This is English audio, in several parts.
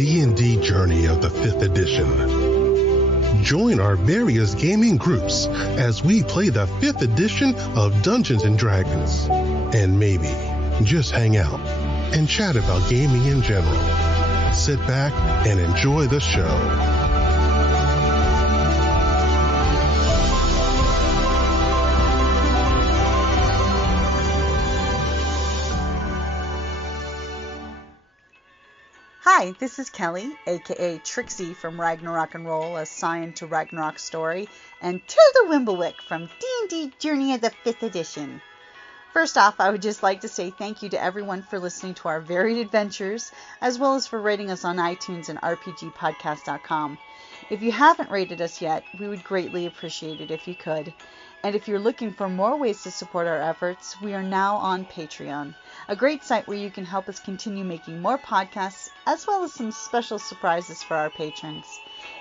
D&D journey of the 5th edition. Join our various gaming groups as we play the 5th edition of Dungeons & Dragons. And maybe just hang out and chat about gaming in general. Sit back and enjoy the show. Hi, this is Kelly, aka Trixie from Ragnarok and Roll, assigned to Ragnarok Story, and Tilda Wimblewick from D&D Journey of the 5th Edition. First off, I would just like to say thank you to everyone for listening to our varied adventures, as well as for rating us on iTunes and RPGpodcast.com. If you haven't rated us yet, we would greatly appreciate it if you could. And if you're looking for more ways to support our efforts, we are now on Patreon, a great site where you can help us continue making more podcasts, as well as some special surprises for our patrons.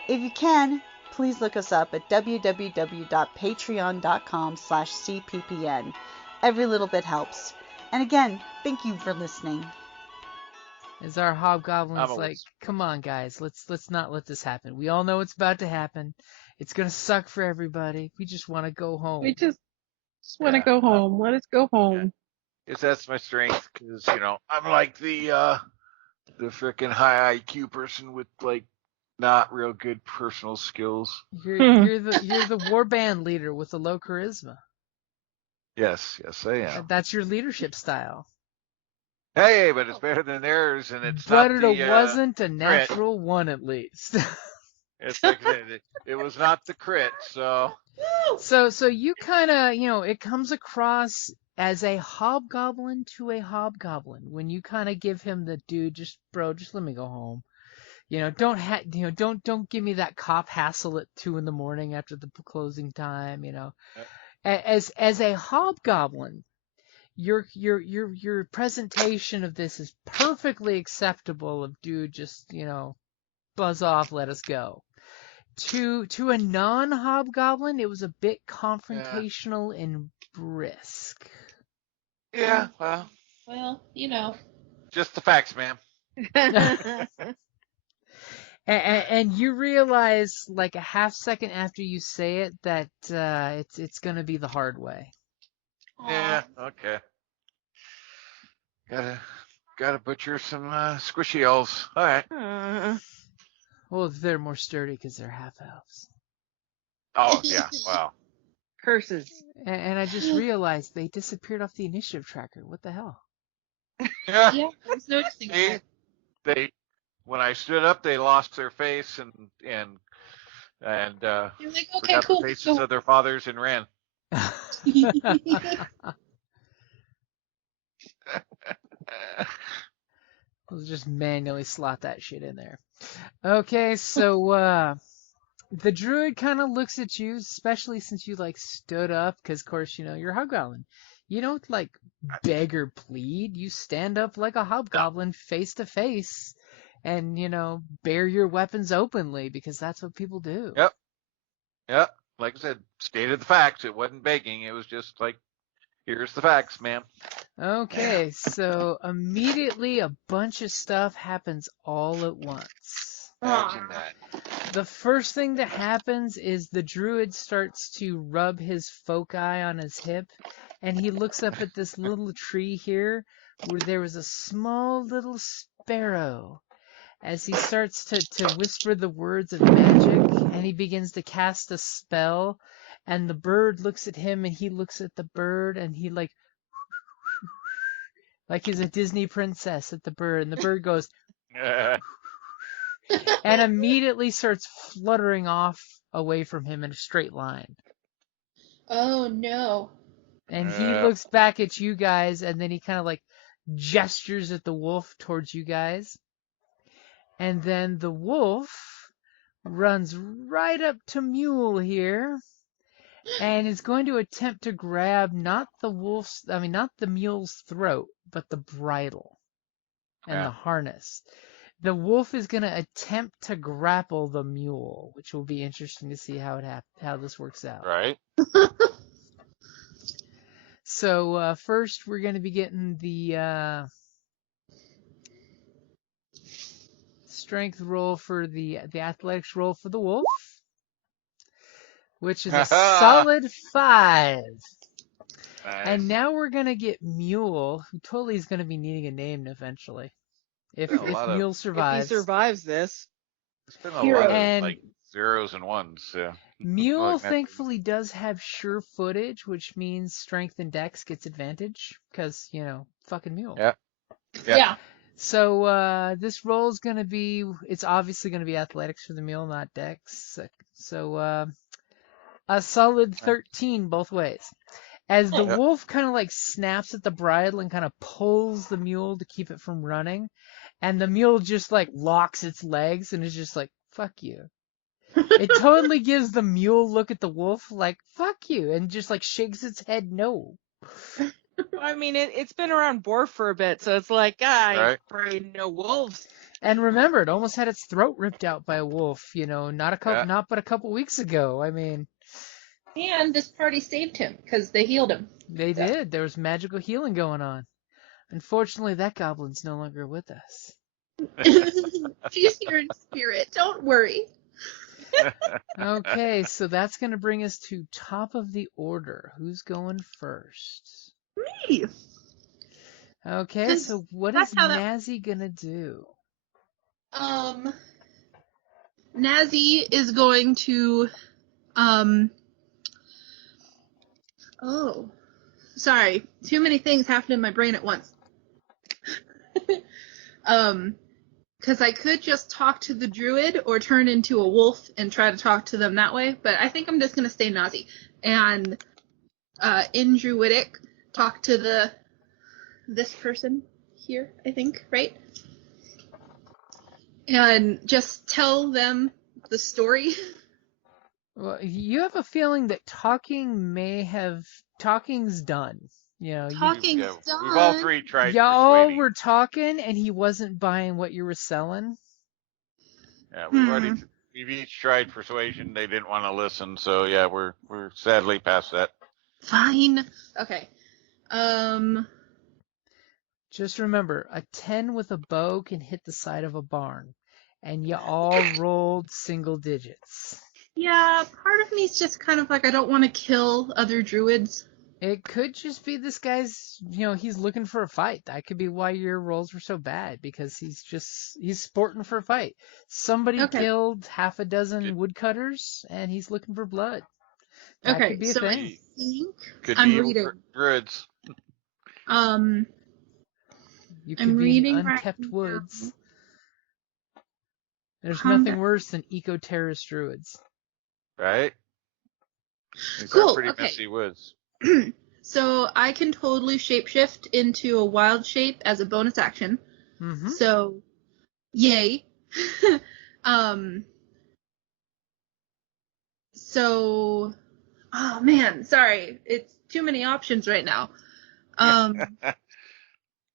If you can, please look us up at www.patreon.com/cppn. Every little bit helps. And again, thank you for listening. As our hobgoblin's like, come on guys, let's not let this happen. We all know what's about to happen. It's gonna suck for everybody. We just want to go home. We just want to go home. Let us go home. Because that's my strength. Because I'm like the freaking high IQ person with like not real good personal skills. You're the warband leader with the low charisma. Yes, I am. That's your leadership style. Hey, but it's better than theirs, and it's but not it wasn't a natural crit. One at least. It's like it was not the crit, so. So you kind of, it comes across as a hobgoblin to a hobgoblin when you kind of give him the dude, just let me go home. Don't give me that cop hassle at 2 a.m. after the closing time. As a hobgoblin, your presentation of this is perfectly acceptable. Of dude, just buzz off, let us go. To a non-hobgoblin, it was a bit confrontational and brisk. Yeah, well, just the facts, ma'am. and you realize, like a half second after you say it, that it's gonna be the hard way. Yeah. Okay. Gotta butcher some squishy elves. All right. Well, they're more sturdy because they're half elves. Oh yeah. Wow. Curses. And I just realized they disappeared off the initiative tracker. What the hell? Yeah. I was noticing that. They when I stood up, they lost their face and You're like, okay, forgot cool. the faces of their fathers and ran. We'll just manually slot that shit in there. Okay, so the druid kind of looks at you, especially since you stood up, because of course you're a hobgoblin. You don't beg or plead. You stand up like a hobgoblin, face to face, and bare your weapons openly, because that's what people do. Yep. Like I said, stated the facts. It wasn't begging. It was just like, here's the facts, ma'am. Okay, so immediately a bunch of stuff happens all at once. Imagine that. The first thing that happens is the druid starts to rub his foci on his hip, and he looks up at this little tree here where there was a small little sparrow. As he starts to whisper the words of magic, and he begins to cast a spell, and the bird looks at him, and he looks at the bird, and he like he's a Disney princess at the bird, and the bird goes and immediately starts fluttering off away from him in a straight line. Oh no. And he looks back at you guys, and then he kind of gestures at the wolf towards you guys. And then the wolf runs right up to Mule here and is going to attempt to grab not the mule's throat, but the bridle and the harness. The wolf is going to attempt to grapple the mule, which will be interesting to see how this works out. Right. So first we're going to be getting the strength roll for the athletics roll for the wolf, which is a solid 5. Nice. And now we're gonna get Mule, who totally is gonna be needing a name eventually. If Mule survives. If he survives this. It's been a lot of like zeros and ones. Yeah. Mule thankfully does have sure footage, which means strength and dex gets advantage because, fucking Mule. Yeah. So this roll is gonna be, it's obviously gonna be athletics for the Mule, not dex. So a solid 13 both ways. As the wolf kind of like snaps at the bridle and kind of pulls the mule to keep it from running, and the mule just like locks its legs and is just like, fuck you. It totally gives the mule look at the wolf like, fuck you, and just like shakes its head no. I mean, it's been around Borf for a bit, so it's like, Right. afraid no wolves. And remember, it almost had its throat ripped out by a wolf, not but a couple weeks ago. I mean... And this party saved him, because they healed him. They did. There was magical healing going on. Unfortunately, that goblin's no longer with us. She's here in spirit. Don't worry. Okay, so that's going to bring us to top of the order. Who's going first? Me. Okay, so what is Naze going to do? Naze is going to... Oh, sorry. Too many things happened in my brain at once. Because I could just talk to the druid or turn into a wolf and try to talk to them that way, but I think I'm just going to stay Naze. And in druidic, talk to this person here, I think, right? And just tell them the story. Well, you have a feeling that talking's done. Talking's done. We've all three tried Y'all persuading. were talking, and he wasn't buying what you were selling. Yeah, we've each tried persuasion. They didn't want to listen, so yeah, we're sadly past that. Fine. Okay. Just remember, a 10 with a bow can hit the side of a barn, and you all rolled single digits. Yeah, part of me is just kind of like, I don't want to kill other druids. It could just be this guy's, he's looking for a fight. That could be why your rolls were so bad, because he's sporting for a fight. Somebody killed half a dozen woodcutters, and he's looking for blood. That could be a thing. I think Could I'm be reading. druids. You could be in unkept woods. There's nothing worse than eco-terrorist druids. Right? These Cool, are pretty okay. messy woods. So I can totally shapeshift into a wild shape as a bonus action. Mm-hmm. So, yay. So, oh man, sorry. It's too many options right now.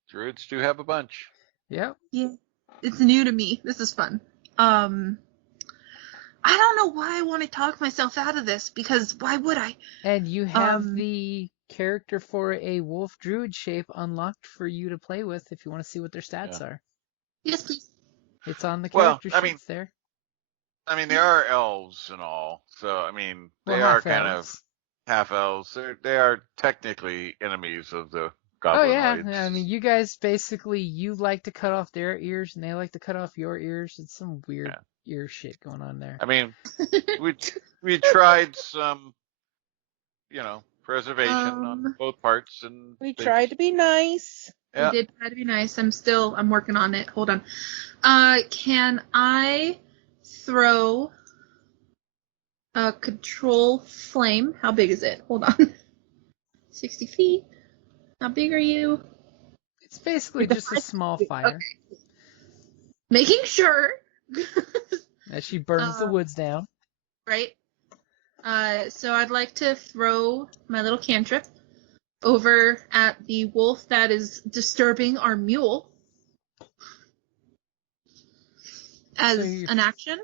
Druids do have a bunch. Yep. Yeah. It's new to me. This is fun. I don't know why I want to talk myself out of this, because why would I? And you have the character for a wolf druid shape unlocked for you to play with if you want to see what their stats are. Yes, please. It's on the character sheets there. I mean, they are elves and all, so I mean, they are kind of half elves. They are technically enemies of the goblinoids. Oh yeah, I mean, you guys basically, you like to cut off their ears and they like to cut off your ears. It's some weird ear shit going on there. I mean, we tried some, preservation on both parts, and we tried to be nice. Yeah. We did try to be nice. I'm working on it. Hold on. Can I throw a control flame? How big is it? Hold on. 60 feet. How big are you? It's basically just a small fire. Okay. Making sure. As she burns the woods down. Right. So I'd like to throw my little cantrip over at the wolf that is disturbing our mule. As an action.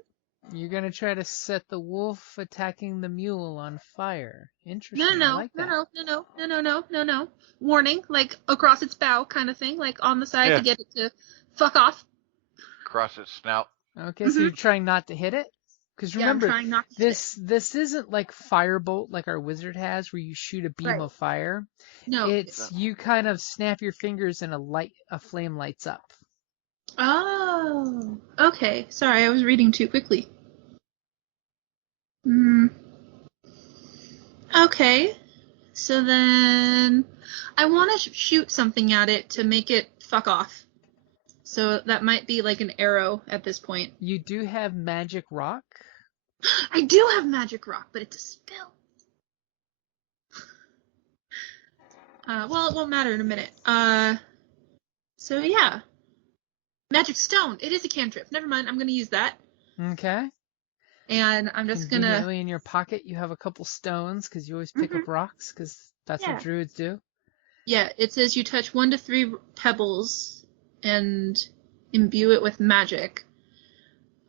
You're going to try to set the wolf attacking the mule on fire. Interesting. No. I like that. No. Warning, like across its bow kind of thing, like on the side to get it to fuck off. Across its snout. Okay, so you're trying not to hit it? Because Yeah, I'm remember, trying not to hit this isn't like firebolt like our wizard has, where you shoot a beam Right. of fire. No. It's you kind of snap your fingers and a flame lights up. Oh, okay. Sorry, I was reading too quickly. Okay. So then I want to shoot something at it to make it fuck off. So that might be like an arrow at this point. You do have magic rock. I do have magic rock, but it's a spell. Well, it won't matter in a minute. So yeah. Magic stone. It is a cantrip. Never mind. I'm going to use that. Okay. And I'm just going to... Conveniently in your pocket, you have a couple stones, because you always pick up rocks, because that's what druids do. Yeah, it says you touch 1 to 3 pebbles and imbue it with magic.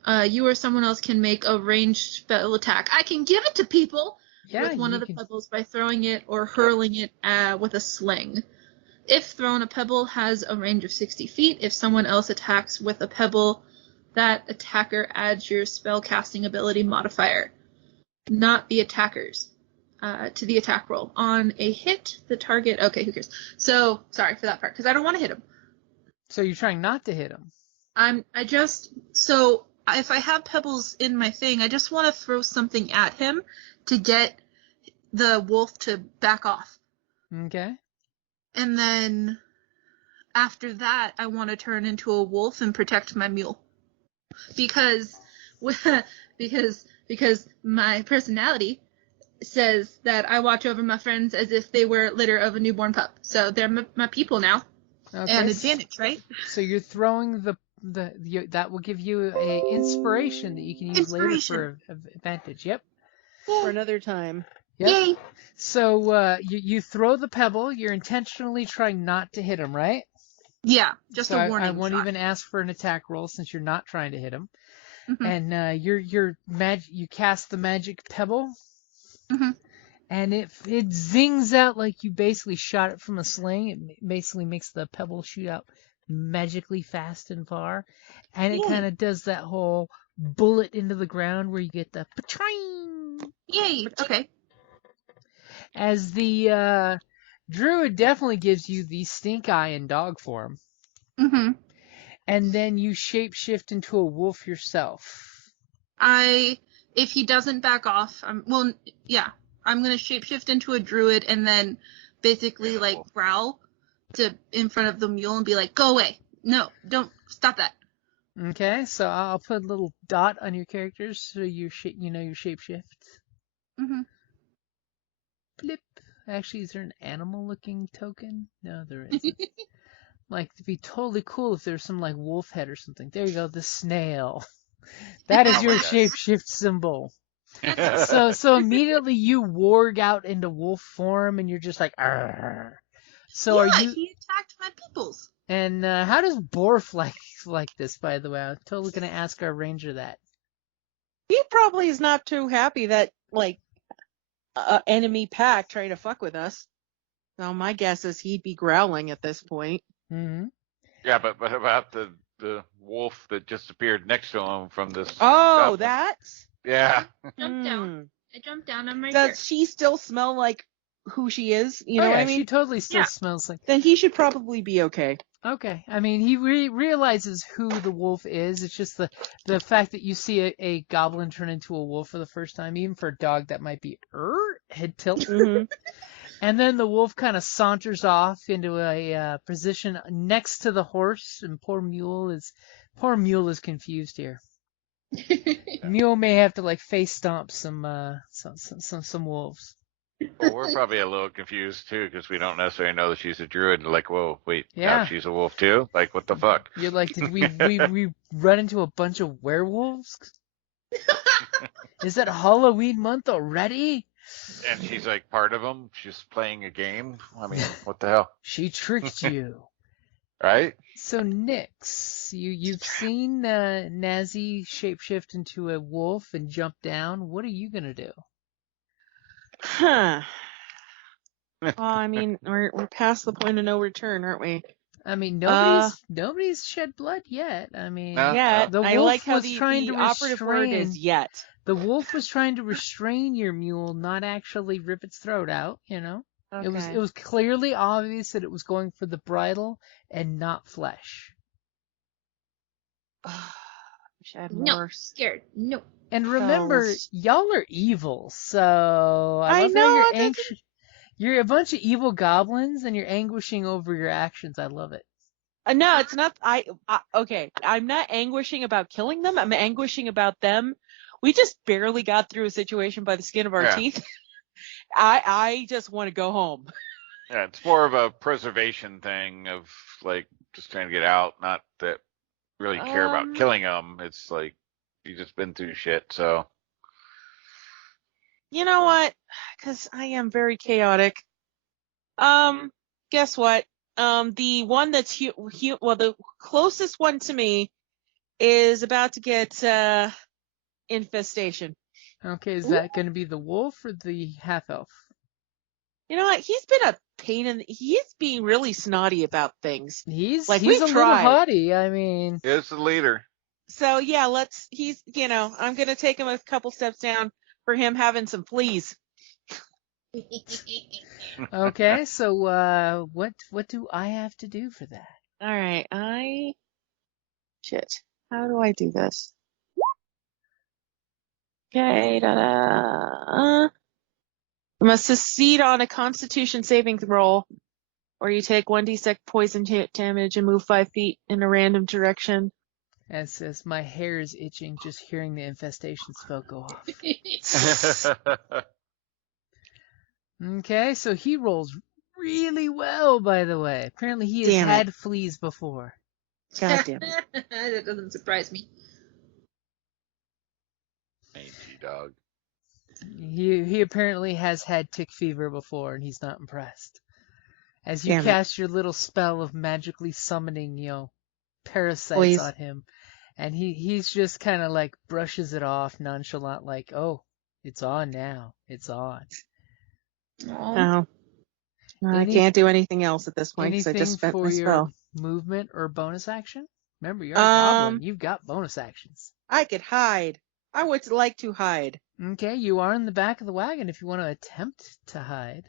You or someone else can make a ranged spell attack. I can give it to people with one of the pebbles by throwing it or hurling it with a sling. If thrown, a pebble has a range of 60 feet. If someone else attacks with a pebble, that attacker adds your spellcasting ability modifier, not the attacker's, to the attack roll. On a hit, the target... Okay, who cares? So, sorry for that part, because I don't want to hit him. So you're trying not to hit him? So, if I have pebbles in my thing, I just want to throw something at him to get the wolf to back off. Okay. And then, after that, I want to turn into a wolf and protect my mule. Because my personality says that I watch over my friends as if they were litter of a newborn pup. So they're my people now. Okay. And advantage, right? So you're throwing that will give you a inspiration that you can use later for advantage. Yep. For another time. Yep. Yay! So you throw the pebble. You're intentionally trying not to hit him, right? Yeah, just so a warning I won't shot. even ask for an attack roll since you're not trying to hit him. And you cast the magic pebble, and it zings out like you basically shot it from a sling. It basically makes the pebble shoot out magically fast and far, and it kind of does that whole bullet into the ground where you get the pa-ching. Yay! Okay. As the druid definitely gives you the stink eye in dog form. And then you shapeshift into a wolf yourself. If he doesn't back off, I'm going to shapeshift into a druid and then basically like growl in front of the mule and be like, go away. No, don't stop that. Okay, so I'll put a little dot on your characters so your shapeshift. Blip. Actually, is there an animal-looking token? No, there isn't. Like, it'd be totally cool if there's some, like, wolf head or something. There you go, the snail. That is your shapeshift symbol. So immediately you warg out into wolf form, and you're just like, argh. So he attacked my peoples. And how does Borf like this, by the way? I'm totally going to ask our ranger that. He probably is not too happy that, like, enemy pack trying to fuck with us. So my guess is he'd be growling at this point. Yeah, but what about the wolf that just appeared next to him from this? Oh, that? Yeah. I jumped down. I'm right Does here. she still smell like who she is? You know yeah, what I mean? She totally still smells like. Then he should probably be okay. Okay. I mean, he realizes who the wolf is. It's just the fact that you see a goblin turn into a wolf for the first time, even for a dog that might be head tilt. And then the wolf kind of saunters off into a position next to the horse, and poor mule is confused here. Mule may have to like face stomp some wolves. Well, we're probably a little confused too because we don't necessarily know that she's a druid. Like, whoa, wait, now she's a wolf too? Like, what the fuck? You're like, did we run into a bunch of werewolves? Is it Halloween month already? And she's like part of them. She's playing a game. I mean, what the hell? She tricked you. Right? So Nix, you've seen Naze shapeshift into a wolf and jump down. What are you gonna do? Huh. Well, I mean, we're past the point of no return, aren't we? I mean, nobody's shed blood yet. I mean, No, Yet. the I wolf like how was trying to the operative word restrain. is yet. The wolf was trying to restrain your mule, not actually rip its throat out. You know, Okay. it was clearly obvious that it was going for the bridle and not flesh. Wish I had No, more. scared. No. And remember, Spells. y'all are evil, so I love how know, you're it doesn't- anxious. You're a bunch of evil goblins, and you're anguishing over your actions. I love it. No, it's not. Okay. I'm not anguishing about killing them. I'm anguishing about them. We just barely got through a situation by the skin of our Yeah. teeth. I just want to go home. Yeah, it's more of a preservation thing of like just trying to get out, not that really care about killing them. It's like you just been through shit, so. You know what? Because I am very chaotic. Guess what? The one that's the closest one to me is about to get infestation. Okay, is that going to be the wolf or the half elf? You know what? He's been a pain in. He's being really snotty about things. He's Like, he's we've a little tried. haughty. I mean, It's the leader. So yeah, I'm gonna take him a couple steps down for him having some fleas. okay. So what do I have to do for that? All right, shit. How do I do this? Okay, You must succeed on a Constitution saving roll, or you take 1d6 poison damage and move 5 feet in a random direction. As my hair is itching just hearing the infestation spell go off. Okay, so he rolls really well, by the way. Apparently he has Damn it. had fleas before. God damn it. That doesn't surprise me. Mangy dog. He apparently has had tick fever before, and he's not impressed. As you Damn it. cast your little spell of magically summoning, parasites Please. on him, and he's just kind of like brushes it off nonchalant, like, oh, it's on now. It's on. Oh. I can't do anything else at this point because I Anything just spent for my your spell. movement or bonus action? Remember, you're a goblin. You've got bonus actions. I could hide. I would like to hide. Okay, you are in the back of the wagon if you want to attempt to hide.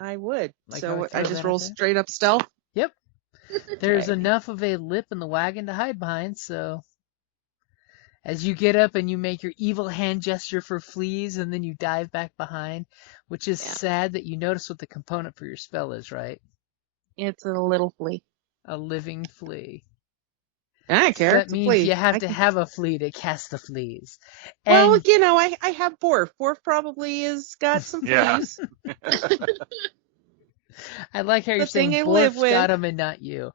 I would. Like how So I I throw just that roll out there? straight up stealth. Yep. There's Okay. enough of a lip in the wagon to hide behind, so as you get up and you make your evil hand gesture for fleas and then you dive back behind, which is sad that you notice what the component for your spell is, right? It's a little flea. A living flea. I don't care. So that It's a means flea. you have I to can- have a flea to cast the fleas. Well, And I have Borf. Borf probably has got some Yeah. fleas. I like how you're The thing saying I live Borf's with. got them and not you.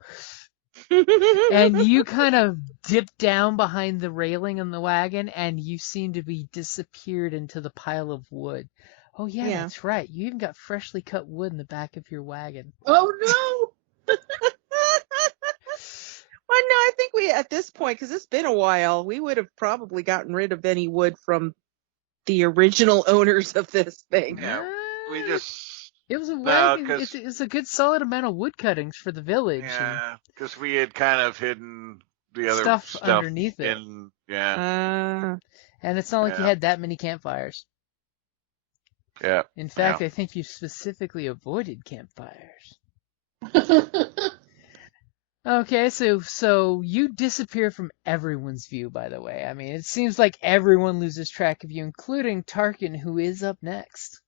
And you kind of dip down behind the railing in the wagon, and you seem to be disappeared into the pile of wood. Oh, yeah, Yeah. that's right. You even got freshly cut wood in the back of your wagon. Oh no! Well, no, I think at this point, because it's been a while, we would have probably gotten rid of any wood from the original owners of this thing. Yeah, we just. It was a No, wagon. 'cause- It's a good solid amount of wood cuttings for the village. Yeah, because we had kind of hidden the other Stuff underneath it. Yeah, And it's not like you Yeah. had that many campfires. yeah. In fact, I think you specifically avoided campfires. Okay, so you disappear from everyone's view, by the way. I mean, it seems like everyone loses track of you, including Tarkin, who is up next.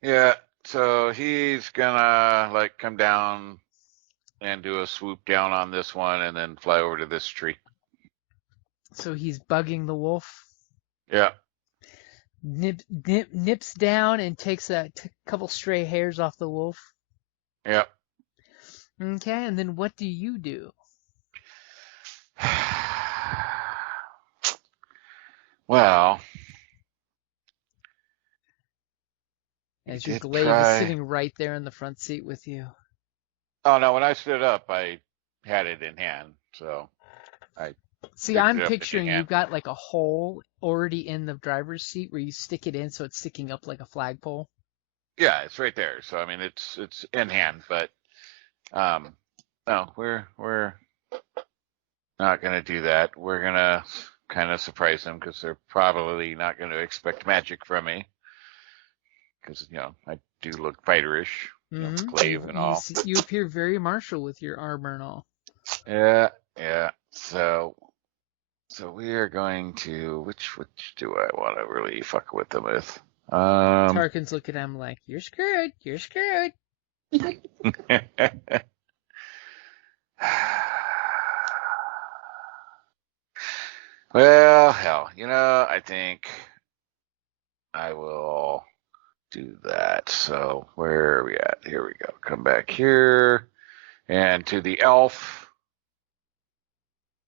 Yeah, so he's gonna like come down and do a swoop down on this one and then fly over to this tree. So he's bugging the wolf, Yeah. nips down and takes a couple stray hairs off the wolf. Yeah. Okay, and then what do you do? Well, As your did glaive try- is sitting right there in the front seat with you. oh no, when I stood up, I had it in hand, so I See, picked I'm it up in picturing your you've hand. got like a hole already in the driver's seat where you stick it in so it's sticking up like a flagpole. yeah, it's right there. So I mean, it's in hand, but No, we're not gonna do that. We're gonna kind of surprise them because they're probably not gonna expect magic from me. Because I do look fighterish, glaive and all. You appear very martial with your armor and all. Yeah. So we are going to which do I want to really fuck with them with? Tarkin's looking at him like, "You're screwed. You're screwed." Well, hell, I think I will do that. So where are we at? Here we go. Come back here. And to the elf,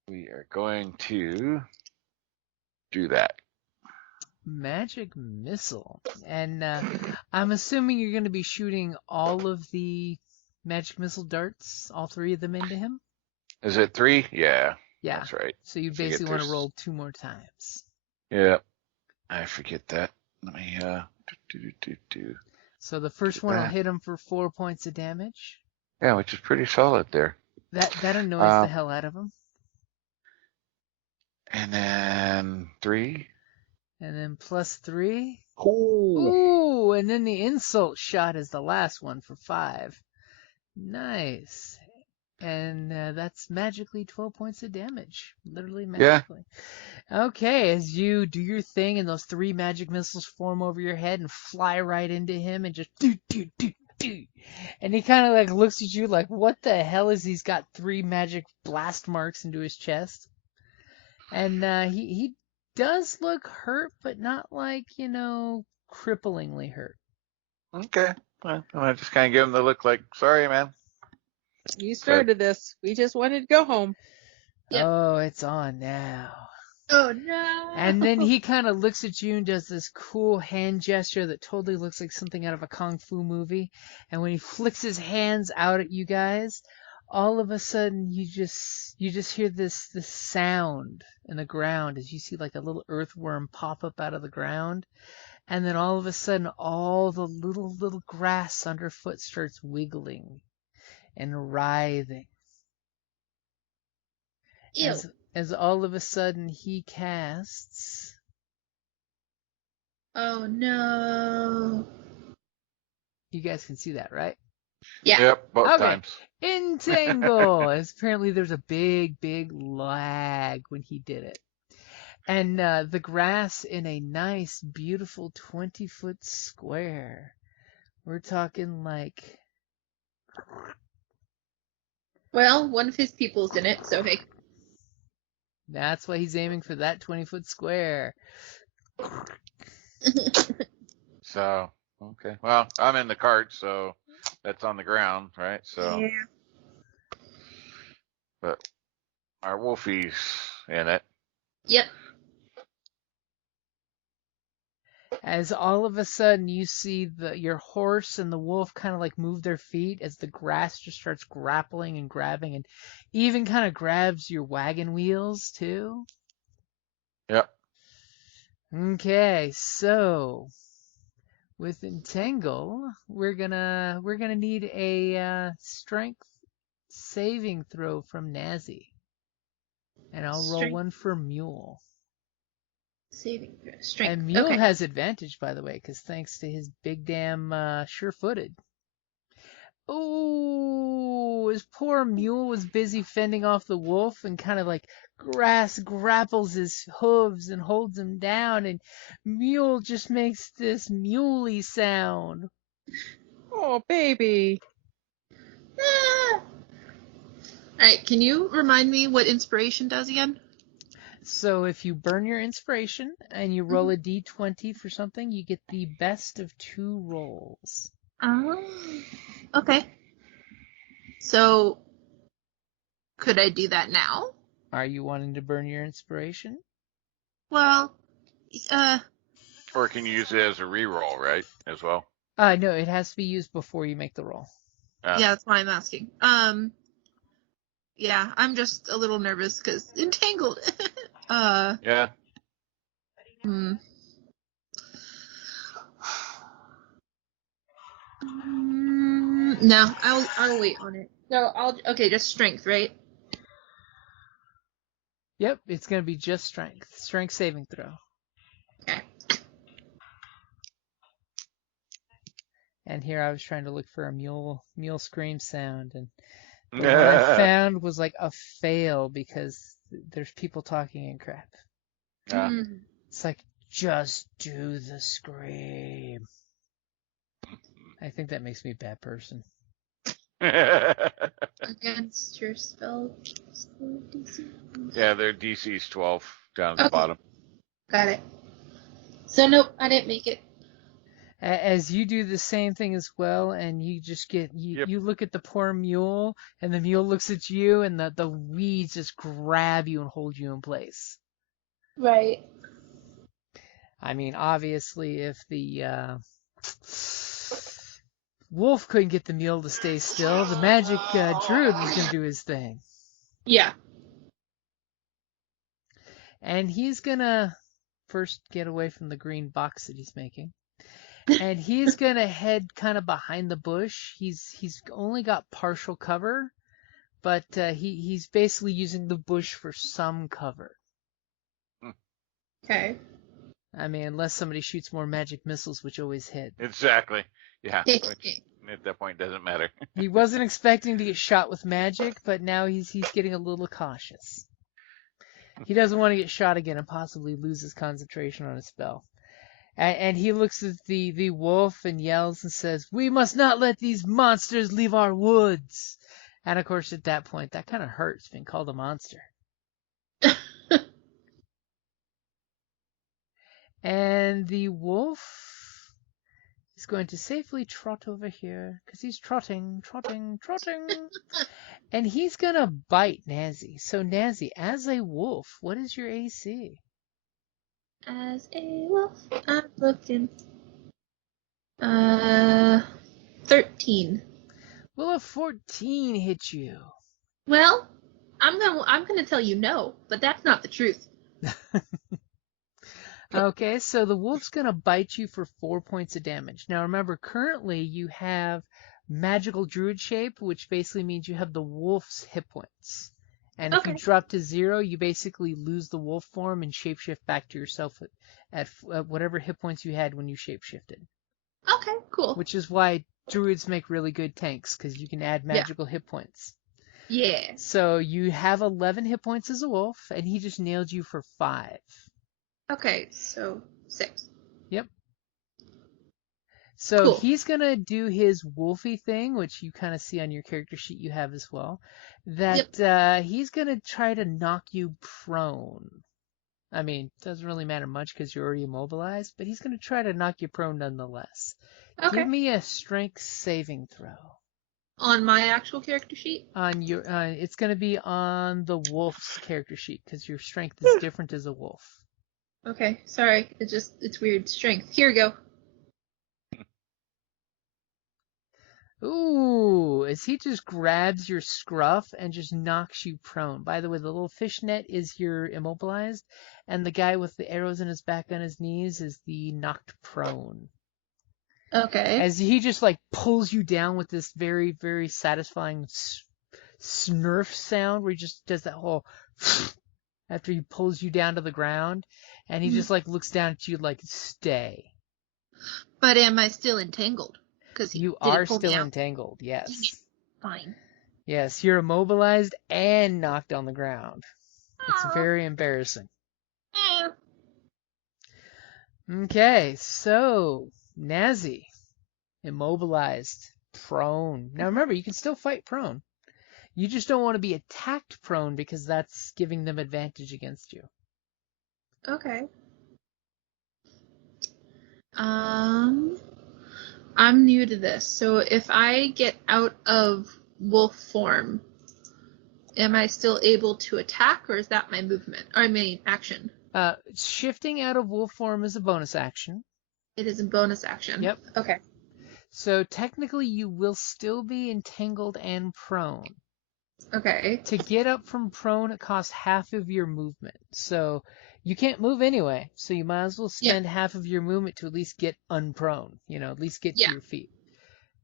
we are going to do that. Magic missile. And I'm assuming you're going to be shooting all of the magic missile darts, all 3 of them into him? Is it 3? Yeah. Yeah. That's right. So you basically want to roll 2 more times. Yeah. I forget that. Let me So the first one will hit him for 4 points of damage. Yeah, which is pretty solid there. That annoys the hell out of him. And then 3. And then plus 3. Ooh. And then the insult shot is the last one for 5. Nice. And that's magically 12 points of damage. Literally magically. Yeah. Okay, as you do your thing and those 3 magic missiles form over your head and fly right into him and just do. And he kind of like looks at you like, what the hell is he's got 3 magic blast marks into his chest? And he does look hurt, but not like, cripplingly hurt. Okay. Well, I just kind of give him the look like, sorry, man. You started this. We just wanted to go home. Yep. Oh, it's on now. Oh, no. And then he kind of looks at you and does this cool hand gesture that totally looks like something out of a kung fu movie. And when he flicks his hands out at you guys, all of a sudden you just hear this sound in the ground as you see like a little earthworm pop up out of the ground. And then all of a sudden all the little grass underfoot starts wiggling and writhing. Ew. As all of a sudden he casts. Oh no. You guys can see that, right? Yeah. Yep, both times. Entangle! As apparently there's a big lag when he did it. And the grass in a nice, beautiful 20-foot square. We're talking like... Well, one of his people's in it, so hey. That's why he's aiming for that 20-foot square. So, okay. Well, I'm in the cart, so that's on the ground, right? So. Yeah. But our Wolfie's in it. Yep. As all of a sudden you see your horse and the wolf kind of like move their feet as the grass just starts grappling and grabbing and even kind of grabs your wagon wheels too. Yep. Okay, so with Entangle, we're gonna need a strength saving throw from Naze. And I'll roll one for Mule. Saving throw. Strength. And Mule has advantage, by the way, because thanks to his big damn sure-footed. Oh, his poor Mule was busy fending off the wolf and kind of like grass grapples his hooves and holds him down, and Mule just makes this muley sound. Oh, baby. Ah. Alright, can you remind me what inspiration does again? So if you burn your inspiration and you roll a d20 for something, you get the best of 2 rolls. Oh, okay. So, could I do that now? Are you wanting to burn your inspiration? Well, Or can you use it as a reroll, right? As well? No, it has to be used before you make the roll. Yeah, that's why I'm asking. Yeah, I'm just a little nervous because entangled. Yeah. No, I'll wait on it. So okay, just strength, right? Yep, it's going to be just strength. Strength saving throw. Okay. And here I was trying to look for a mule scream sound, and the one I found was like a fail because there's people talking and crap. It's like, just do the scream. I think that makes me a bad person. Against your spell DC. Yeah, their DC's 12 down at the bottom. Got it. So nope, I didn't make it. As you do the same thing as well, and you just you look at the poor mule, and the mule looks at you, and the weeds just grab you and hold you in place. Right. I mean, obviously, if the wolf couldn't get the mule to stay still, the magic druid was going to do his thing. Yeah. And he's going to first get away from the green box that he's making. And he's going to head kind of behind the bush. He's only got partial cover, but he's basically using the bush for some cover. Okay. I mean, unless somebody shoots more magic missiles, which always hit. Exactly. Yeah. Which at that point doesn't matter. He wasn't expecting to get shot with magic, but now he's getting a little cautious. He doesn't want to get shot again and possibly lose his concentration on his spell. And he looks at the wolf and yells and says, "We must not let these monsters leave our woods." And of course, at that point, that kind of hurts being called a monster. And the wolf is going to safely trot over here, because he's trotting. And he's going to bite Naze. So Naze, as a wolf, what is your AC? As a wolf, I'm looking. 13. Will a 14 hit you? Well, I'm gonna tell you no, but that's not the truth. Okay, so the wolf's going to bite you for 4 points of damage. Now remember, currently you have magical druid shape, which basically means you have the wolf's hit points. And if you drop to 0, you basically lose the wolf form and shapeshift back to yourself at whatever hit points you had when you shapeshifted. Okay, cool. Which is why druids make really good tanks, because you can add magical hit points. Yeah. So you have 11 hit points as a wolf, and he just nailed you for 5. Okay, so 6. Yep. So he's going to do his wolfy thing, which you kind of see on your character sheet you have as well. That he's going to try to knock you prone. I mean, it doesn't really matter much because you're already immobilized, but he's going to try to knock you prone nonetheless. Okay. Give me a strength saving throw. On my actual character sheet? On your, it's going to be on the wolf's character sheet because your strength is different as a wolf. Okay, sorry. It's weird. Strength. Here we go. Ooh, as he just grabs your scruff and just knocks you prone. By the way, the little fishnet is your immobilized, and the guy with the arrows in his back on his knees is the knocked prone. Okay. As he just like pulls you down with this very, very satisfying snurf sound where he just does that whole after he pulls you down to the ground, and he just like looks down at you like, stay. But am I still entangled? You are still entangled, yes. Fine. Yes, you're immobilized and knocked on the ground. It's very embarrassing. Okay, so Naze, immobilized, prone. Now remember, you can still fight prone. You just don't want to be attacked prone because that's giving them advantage against you. Okay. I'm new to this, so if I get out of wolf form, am I still able to attack, or is that my movement? Or I mean, action? Shifting out of wolf form is a bonus action. It is a bonus action. Yep. Okay. So technically you will still be entangled and prone. Okay. To get up from prone, it costs half of your movement. So you can't move anyway, so you might as well spend half of your movement to at least get unprone. At least get to your feet.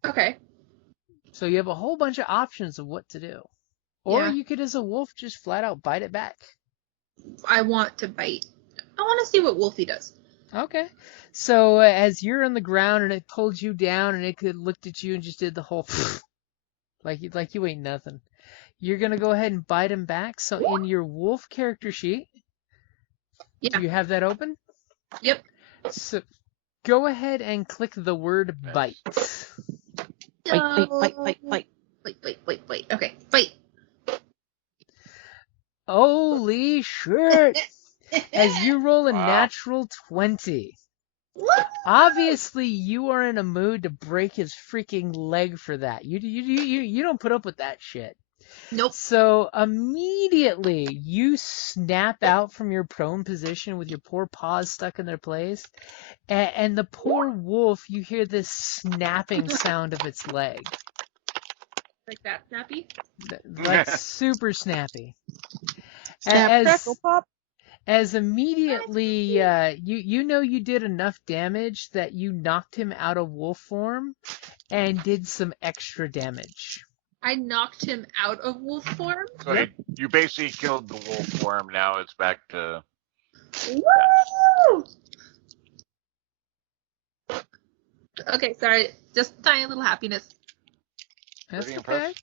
Okay. So you have a whole bunch of options of what to do. Or Yeah. you could, as a wolf, just flat out bite it back. I want to bite. I want to see what Wolfie does. Okay. So as you're on the ground and it pulled you down and it could looked at you and just did the whole like you ain't nothing. You're gonna go ahead and bite him back. So in your wolf character sheet, Yeah. do you have that open? Yep. So go ahead and click the word bite. Bite. Wait. Okay, bite. Holy shit! As you roll a Wow. natural 20. What? Obviously, you are in a mood to break his freaking leg for that. You don't put up with that shit. Nope. So immediately you snap out from your prone position with your poor paws stuck in their place, and the poor wolf, you hear this snapping sound of its leg. Like that, Snappy? Like super snappy. Snap, crackle, pop. As immediately you know you did enough damage that you knocked him out of wolf form and did some extra damage. I knocked him out of wolf form. So you basically killed the wolf form. Now it's back to. Woo! Okay, sorry. Just a tiny little happiness. That's Pretty okay. impressive.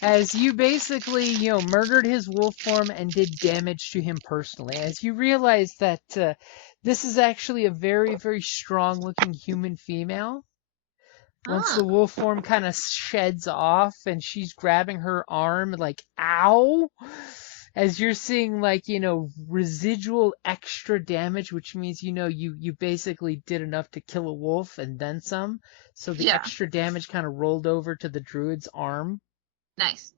As you basically, murdered his wolf form and did damage to him personally. As you realize that this is actually a very, very strong-looking human female. Once the wolf form kind of sheds off and she's grabbing her arm, like, ow! As you're seeing, like, residual extra damage, which means, you basically did enough to kill a wolf and then some. So the extra damage kind of rolled over to the druid's arm. Nice.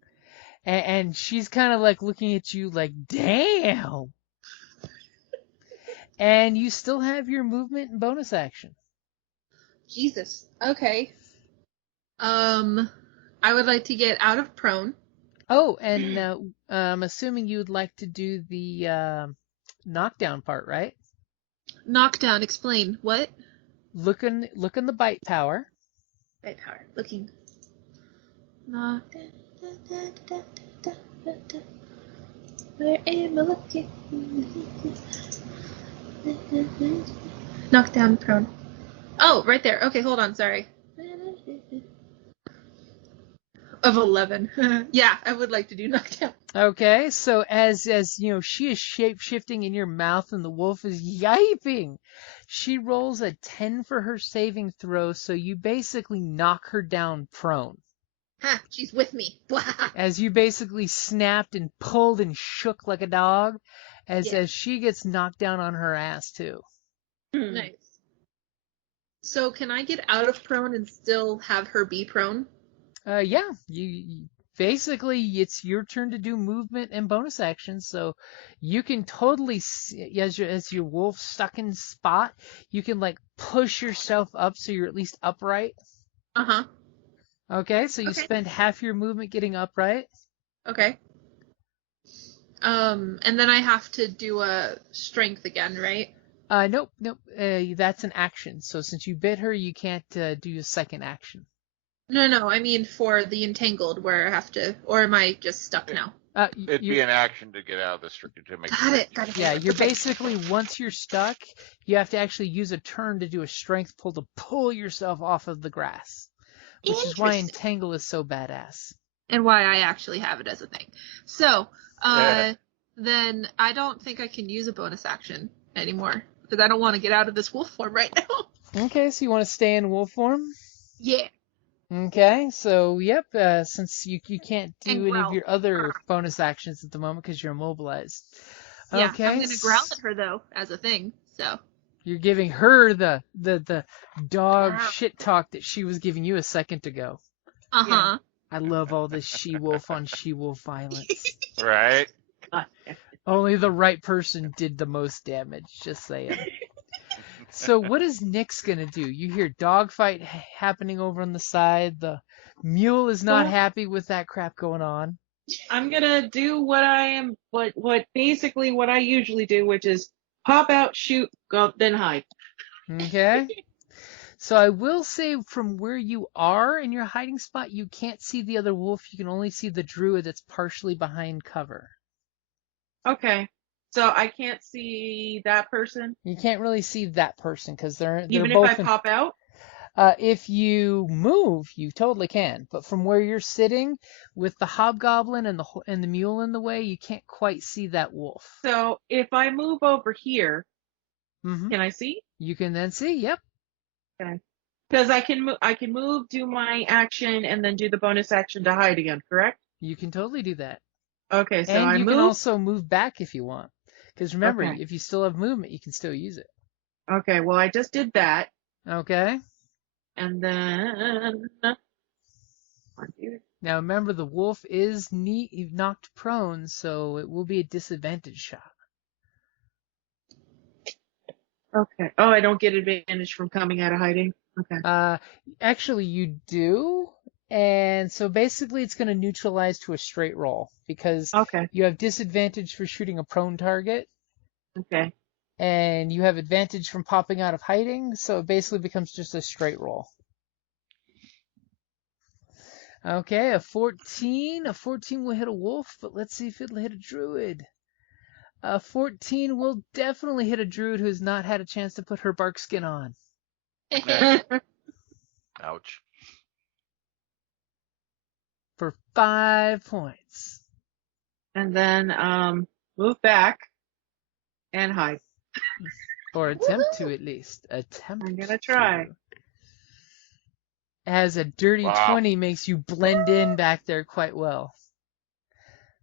And she's kind of like looking at you like, damn! And you still have your movement and bonus action. Jesus. Okay. I would like to get out of prone. Oh, and I'm assuming you would like to do the knockdown part, right? Knockdown. Explain. What? Look in the bite power. Bite power. Looking. Knockdown. Where am I looking? Knockdown prone. Oh, right there. Okay, hold on. Sorry. Of 11. Yeah, I would like to do knockdown. Okay, so as she is shape-shifting in your mouth and the wolf is yiping, she rolls a 10 for her saving throw, so you basically knock her down prone. Ha, she's with me. As you basically snapped and pulled and shook like a dog, as she gets knocked down on her ass too. Nice. So can I get out of prone and still have her be prone? Yeah, you basically it's your turn to do movement and bonus actions, so you can totally, as your wolf stuck in spot, you can like push yourself up so you're at least upright. Uh-huh. Okay, so you spend half your movement getting upright. Okay. And then I have to do a strength again, right? Nope. That's an action. So since you bit her, you can't do a second action. No, I mean for the entangled where I have to, or am I just stuck now? It'd be an action to get out of the to make. Got it. Yeah, you're basically, once you're stuck, you have to actually use a turn to do a strength pull to pull yourself off of the grass. Which is why Entangle is so badass. And why I actually have it as a thing. So, then I don't think I can use a bonus action anymore. Because I don't want to get out of this wolf form right now. Okay, so you want to stay in wolf form? Yeah. Okay, so since you can't do any of your other bonus actions at the moment because you're immobilized. Yeah, okay, I'm going to growl at her though, as a thing, so. You're giving her the dog shit talk that she was giving you a second ago. Uh-huh. Yeah. I love all this she-wolf on she-wolf violence. Right? Only the right person did the most damage, just saying. So what is Nyx gonna do? You hear dogfight happening over on the side. The mule is not happy with that crap going on. I'm gonna do what I usually do, which is pop out, shoot, go, then hide. Okay. So I will say from where you are in your hiding spot, you can't see the other wolf. You can only see the druid that's partially behind cover. Okay. So I can't see that person, You can't really see that person because they're even if I both in. pop out? If you move, you totally can. But from where you're sitting, with the hobgoblin and the mule in the way, you can't quite see that wolf. So if I move over here, Mm-hmm. can I see? You can then see. Yep. Okay. Because I can move, do my action, and then do the bonus action to hide again, correct? You can totally do that. Okay, so And I you move. can also move back if you want. Because remember, Okay. if you still have movement, you can still use it. Okay, well, I just did that. Okay. And then. Now remember, the wolf is knocked prone, so it will be a disadvantage shot. Okay. Oh, I don't get advantage from coming out of hiding. Okay. Actually, you do. And so basically, it's going to neutralize to a straight roll because Okay. you have disadvantage for shooting a prone target. Okay. And you have advantage from popping out of hiding, so it basically becomes just a straight roll. Okay, a 14. A 14 will hit a wolf, but let's see if it'll hit a druid. A 14 will definitely hit a druid who has not had a chance to put her bark skin on. Ouch. For 5 points. And then move back and hide. Or attempt to, at least. Attempt I'm gonna try. to. As a dirty Wow. 20 makes you blend in back there quite well.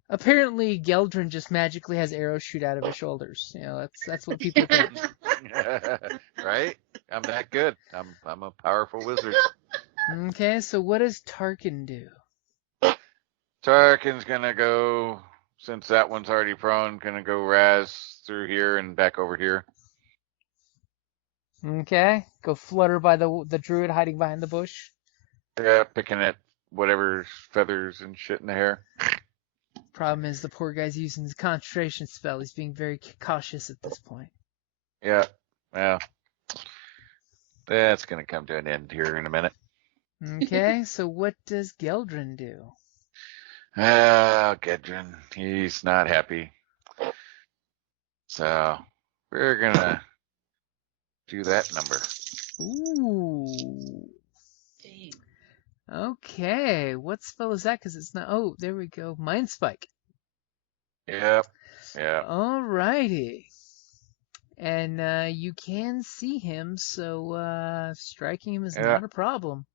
Apparently, Geldran just magically has arrows shoot out of his shoulders. You know, that's what people think. Right? I'm that good. I'm a powerful wizard. Okay, so what does Tarkin do? Tarkin's gonna go, since that one's already prone, gonna go Raz through here and back over here. Okay, go flutter by the druid hiding behind the bush. Yeah, picking at whatever feathers and shit in the hair. Problem is, the poor guy's using his concentration spell. He's being very cautious at this point. Yeah, well, that's gonna come to an end here in a minute. Okay, so what does Geldran do? Geldran, he's not happy. So, we're gonna do that number. Ooh. Dang. Okay, what spell is that? Because it's not. Oh, there we go. Mind Spike. Yep, yeah. Alrighty. And you can see him, so striking him is Yeah. not a problem.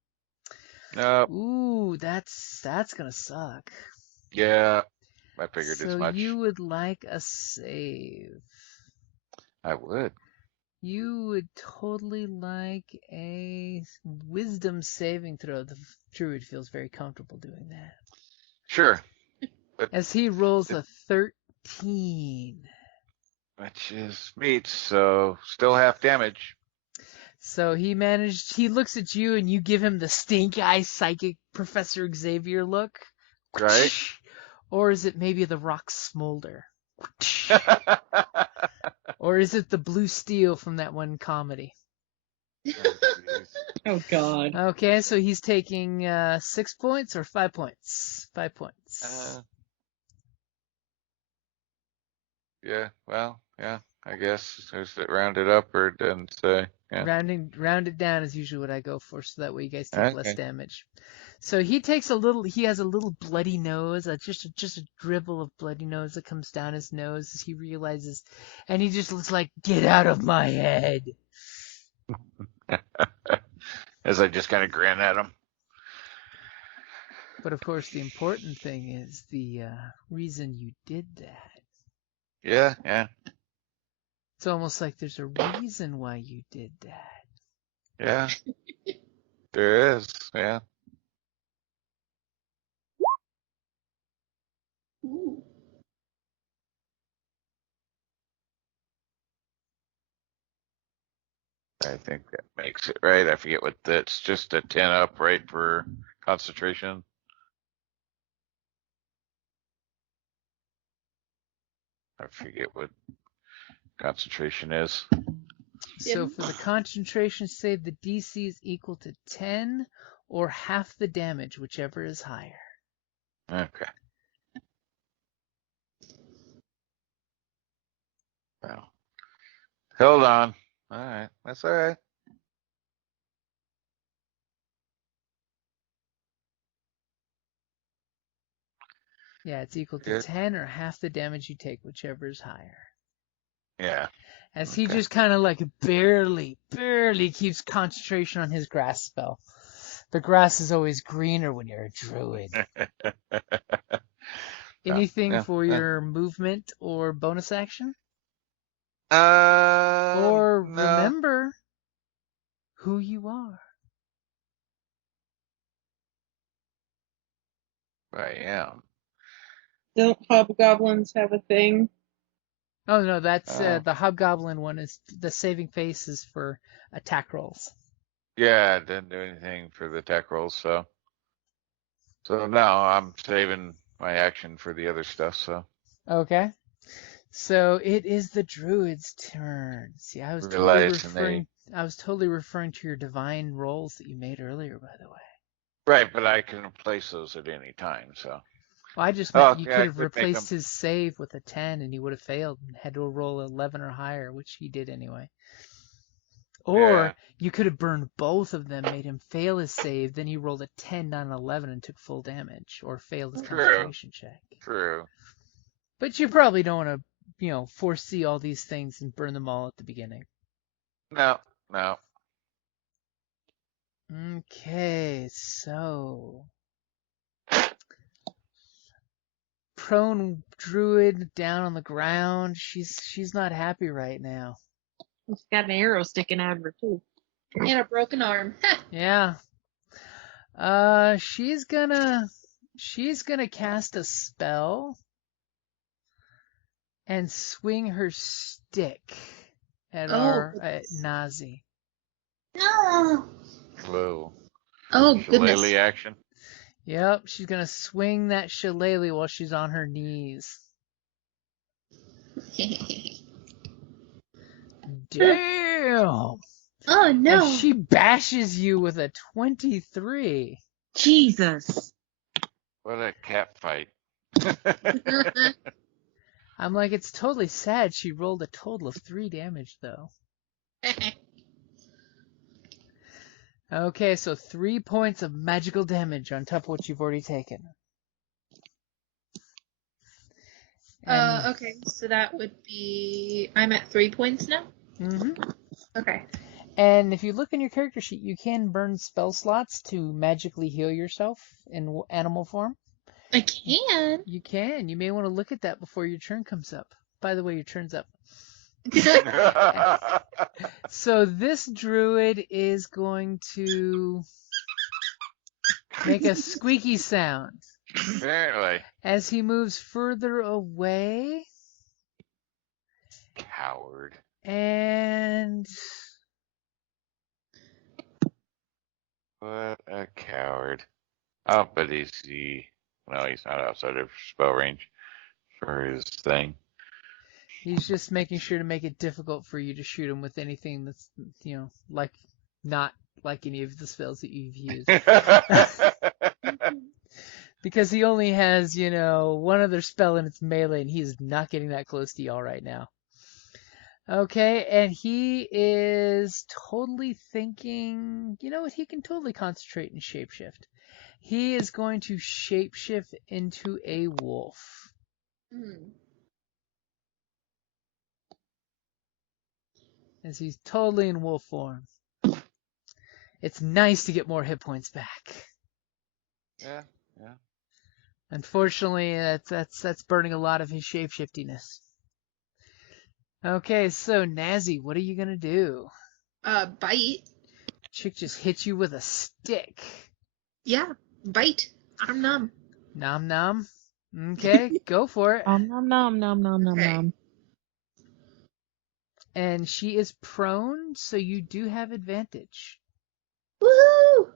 Nope. Ooh, that's gonna suck. Yeah, I figured as So much. you would like a save. I would. You would totally like a wisdom saving throw. The druid feels very comfortable doing that. Sure. But As he rolls a 13. which is meat, so still half damage. So he looks at you and you give him the stink eye psychic Professor Xavier look. Right? Or is it maybe the rock smolder? Or is it the blue steel from that one comedy? Oh God. Okay, so he's taking 6 points or 5 points? 5 points. Yeah, well, yeah, I guess. Is it rounded up or it doesn't say? Yeah. Rounded down is usually what I go for, so that way you guys take Okay. less damage. So he has a little bloody nose, just a dribble of bloody nose that comes down his nose as he realizes, and he just looks like, get out of my head. As I just kind of grin at him. But of course, the important thing is the reason you did that. Yeah, yeah, It's almost like there's a reason why you did that. yeah. There is, yeah. Ooh. I think that makes it right. I forget what that's just a 10 up, right, for concentration. I forget what concentration is. So for the concentration save, the DC is equal to 10 or half the damage, whichever is higher. Okay. Well, hold on. All right, that's all right. Yeah, it's equal to Good. 10 or half the damage you take, whichever is higher. Yeah. As he Okay. just kind of like barely keeps concentration on his grass spell. The grass is always greener when you're a druid. Anything for your movement or bonus action? Or No. remember who you are. I am. Don't hobgoblins have a thing? Oh no, that's the Hobgoblin one. Is the saving face is for attack rolls. Yeah, I didn't do anything for the attack rolls, so now I'm saving my action for the other stuff. So Okay. So it is the druid's turn. See, I was realizing totally referring to your divine rolls that you made earlier, by the way. right, but I can replace those at any time. So Well, I just meant you okay, could I have could make replaced them. his save with a 10 and he would have failed and had to roll 11 or higher, which he did anyway. Or Yeah, you could have burned both of them, made him fail his save, then he rolled a 10, not an 11, and took full damage, or failed his concentration check. true. But you probably don't want to, foresee all these things and burn them all at the beginning. No. Okay, so prone druid down on the ground. She's not happy right now. She's got an arrow sticking out of her too. And a broken arm. Yeah. She's gonna cast a spell and swing her stick at at Naze. No. Whoa. Oh, Shillelagh goodness. action. Yep, she's gonna swing that shillelagh while she's on her knees. Damn! Oh, no. And she bashes you with a 23. Jesus. What a cat fight. I'm like, it's totally sad she rolled a total of 3 damage, though. Okay, so 3 points of magical damage on top of what you've already taken. Okay, so that would be... I'm at 3 points now? Mm-hmm. Okay. And if you look in your character sheet, you can burn spell slots to magically heal yourself in animal form. I can. You can. You may want to look at that before your turn comes up. By the way, your turn's up. So this druid is going to make a squeaky sound. Apparently. As he moves further away. Coward. And... What a coward. Oh, but he's not outside of spell range for his thing. He's just making sure to make it difficult for you to shoot him with anything that's, not like any of the spells that you've used. Because he only has, one other spell in its melee, and he's not getting that close to y'all right now. Okay, and he is totally thinking, you know what, he can totally concentrate and shapeshift. He is going to shapeshift into a wolf. As he's totally in wolf form. It's nice to get more hit points back. Yeah. Unfortunately, that's burning a lot of his shapeshiftiness. Okay, so Naze, what are you gonna do? Bite. Chick just hit you with a stick. Yeah, bite. Nom nom. Nom nom. Okay, go for it. Nom nom nom nom nom nom. And she is prone, so you do have advantage. Woohoo!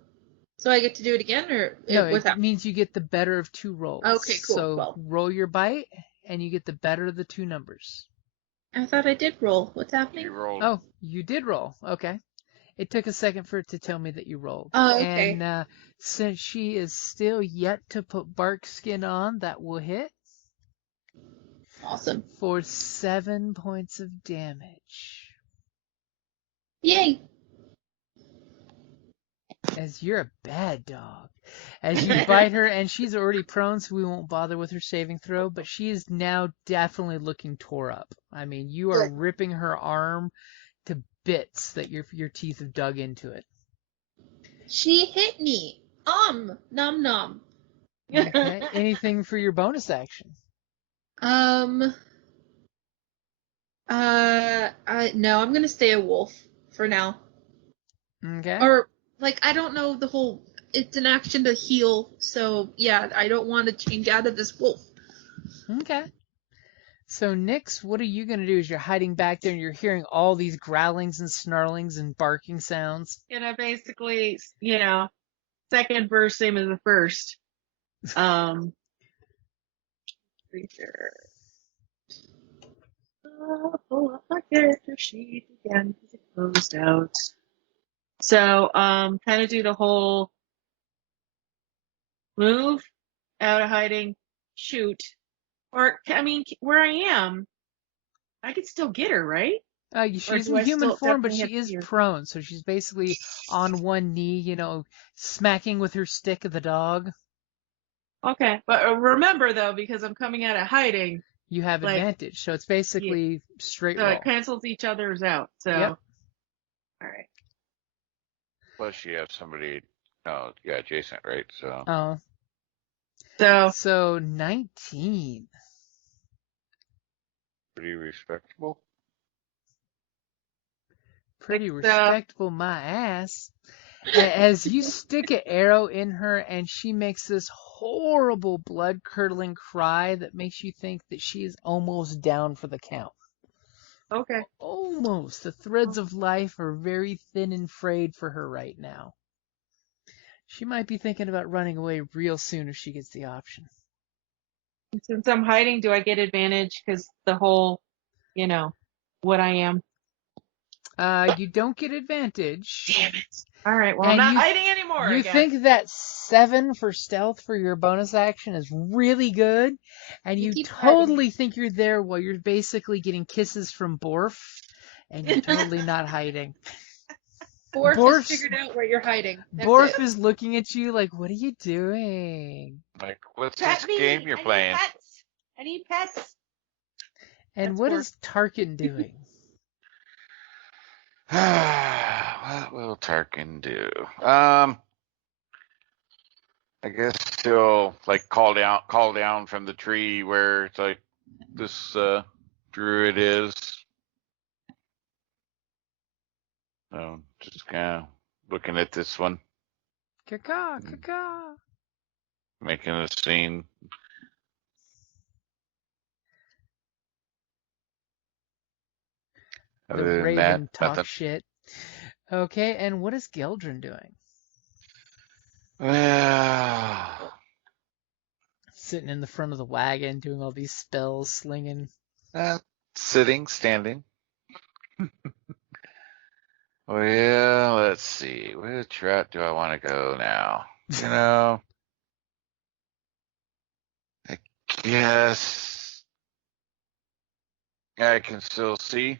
So I get to do it again, or No, without? it means you get the better of 2 rolls. Okay, cool. So Well. roll your bite, and you get the better of the 2 numbers. I thought I did roll. What's happening? You rolled. Oh, you did roll. Okay. It took a second for it to tell me that you rolled. Oh, okay. And since she is still yet to put bark skin on, that will hit Awesome. for 7 points of damage. Yay. As you're a bad dog. As you bite her, and she's already prone, so we won't bother with her saving throw, but she is now definitely looking tore up. I mean, you are Good. ripping her arm to bits that your teeth have dug into it. She hit me. Nom nom. Okay. Anything for your bonus action? No, I'm gonna stay a wolf for now. Okay. Or, like, I don't know the whole, it's an action to heal, so, yeah, I don't want to change out of this wolf. Okay. So, Nyx, what are you going to do as you're hiding back there and you're hearing all these growlings and snarlings and barking sounds? Gonna basically, second verse, same as the first. Creature. Pull up my character sheet again because it closed out. So, kind of do the whole move out of hiding, shoot, or I mean, where I am, I could still get her, right? She's do in I human still form, but definitely have she is fear? prone, so she's basically on one knee, smacking with her stick at the dog. Okay, but remember though, because I'm coming out of hiding, You have like, advantage, so it's basically straight so roll. it cancels each other's out. So, Yep. all right. Plus, you have somebody. Oh, yeah, adjacent, right? So. So 19. Pretty respectable. Pretty respectable, my ass. As you stick an arrow in her and she makes this horrible blood-curdling cry that makes you think that she is almost down for the count. Okay. Almost. The threads of life are very thin and frayed for her right now. She might be thinking about running away real soon if she gets the option. Since I'm hiding, do I get advantage? Because the whole, what I am. You don't get advantage. Damn it. All right, well, And I'm not hiding anymore, You I guess. think that 7 for stealth for your bonus action is really good, and you keep totally think you're there while you're basically getting kisses from Borf, and you're totally not hiding. Borf Borf's- has figured out where you're hiding. That's Borf it. is looking at you like, what are you doing? Like, what's Pet this me. game you're playing? I need pets. And That's what Borf. is Tarkin doing? What will Tarkin do? I guess he'll like call down from the tree where it's like this druid is. So just kind of looking at this one, Caca, caca. making a scene. The Other than Raven that, talk nothing. shit. Okay, and what is Geldran doing? Well, Sitting in the front of the wagon, doing all these spells, slinging. sitting, standing. Well, let's see. Which route do I want to go now? I guess I can still see.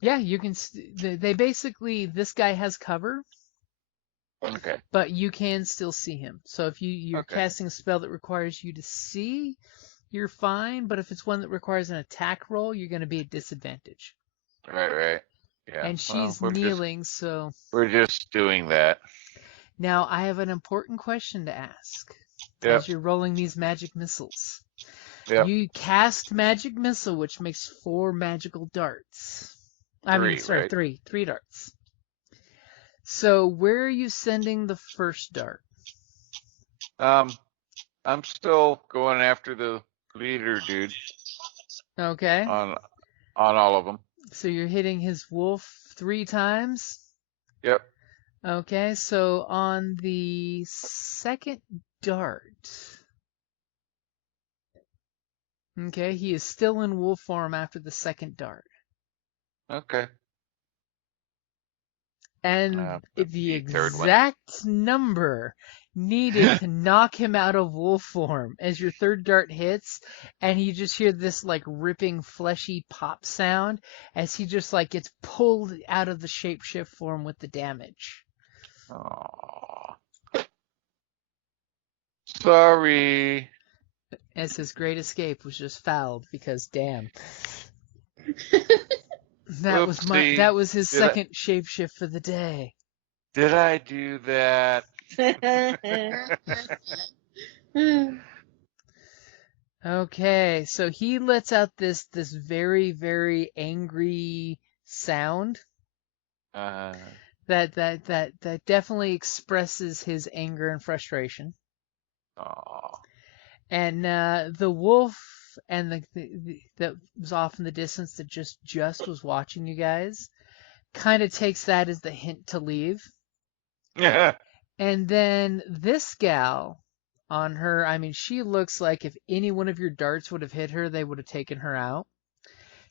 Yeah, you can. They basically, this guy has cover, Okay. but you can still see him. So if you're Okay. casting a spell that requires you to see, you're fine. But if it's one that requires an attack roll, you're going to be at disadvantage. Right. Yeah. And she's kneeling, so. We're just doing that. Now I have an important question to ask. Yep. As you're rolling these magic missiles. Yep. You cast magic missile, which makes 4 magical darts. Right? 3 darts. So where are you sending the first dart? I'm still going after the leader dude. Okay. On all of them. So you're hitting his wolf 3 times? Yep. Okay, so on the second dart. Okay, he is still in wolf form after the second dart. Okay. And the the third one. exact number needed to knock him out of wolf form as your third dart hits, and you just hear this like ripping fleshy pop sound as he just like gets pulled out of the shapeshift form with the damage. Aww. Sorry. As his great escape was just fouled because damn. Oopsie. That was his Did I- second shapeshift for the day. Did I do that? Okay, so he lets out this very, very angry sound that definitely expresses his anger and frustration. Aw. And the wolf and the that was off in the distance that just was watching you guys kind of takes that as the hint to leave. And then this gal on her, I mean, she looks like if any one of your darts would have hit her, they would have taken her out.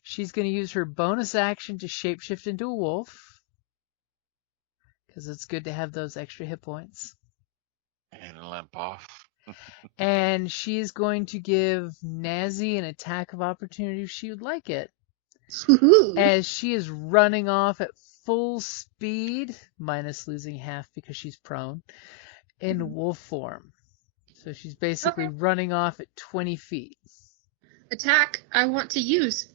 She's going to use her bonus action to shapeshift into a wolf, because it's good to have those extra hit points. And limp off. And she's going to give Naze an attack of opportunity if she would like it. As she is running off at full speed, minus losing half because she's prone, in wolf form. So she's basically running off at 20 feet. Attack I want to use.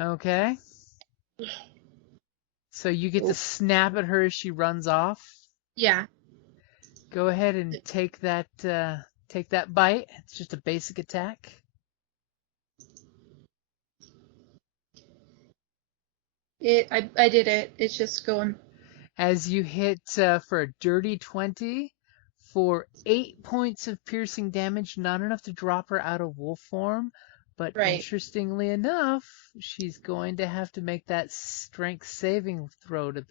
Okay. So you get to snap at her as she runs off. Yeah. Go ahead and take that bite. It's just a basic attack. I did it. It's just going. As you hit for a dirty 20 for 8 points of piercing damage, not enough to drop her out of wolf form, but interestingly enough, she's going to have to make that strength saving throw to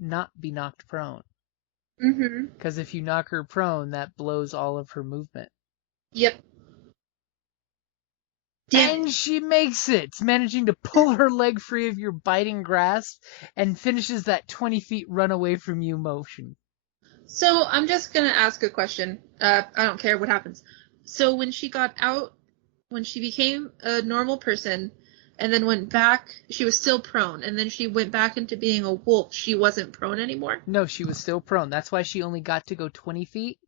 not be knocked prone. Mm-hmm. Because if you knock her prone, that blows all of her movement. Yep. And she makes it, managing to pull her leg free of your biting grasp and finishes that 20 feet run away from you motion. So I'm just going to ask a question. I don't care what happens. So when she got out, when she became a normal person and then went back, she was still prone. And then she went back into being a wolf. She wasn't prone anymore? No, she was still prone. That's why she only got to go 20 feet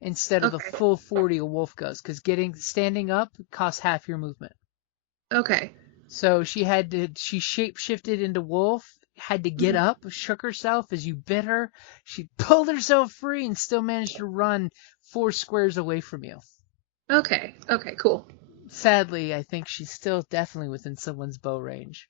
instead of the full 40 a wolf goes. Because standing up costs half your movement. Okay. So she shape-shifted into wolf, had to get up, shook herself as you bit her. She pulled herself free and still managed to run 4 squares away from you. Okay, cool. Sadly, I think she's still definitely within someone's bow range.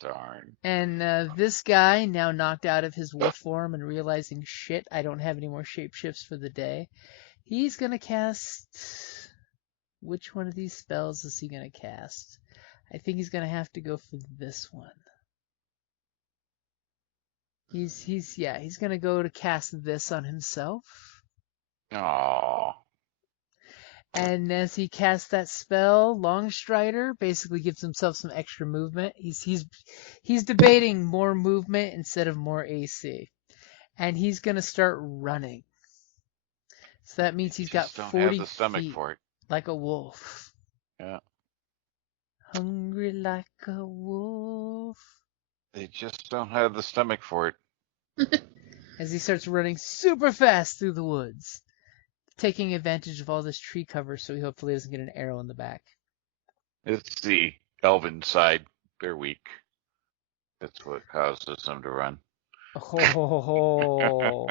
Darn. And this guy, now knocked out of his wolf form and realizing, shit, I don't have any more shapeshifts for the day, he's going to cast... Which one of these spells is he going to cast? I think he's going to have to go for this one. He's going to go to cast this on himself. Aww. And as he casts that spell, Longstrider basically gives himself some extra movement. He's debating more movement instead of more AC. And he's going to start running. So that means he's got 40 don't have the stomach feet, for it. like a wolf. Yeah. Hungry like a wolf. They just don't have the stomach for it. As he starts running super fast through the woods, taking advantage of all this tree cover so he hopefully doesn't get an arrow in the back. It's the elven side. They're weak. That's what causes them to run. Oh.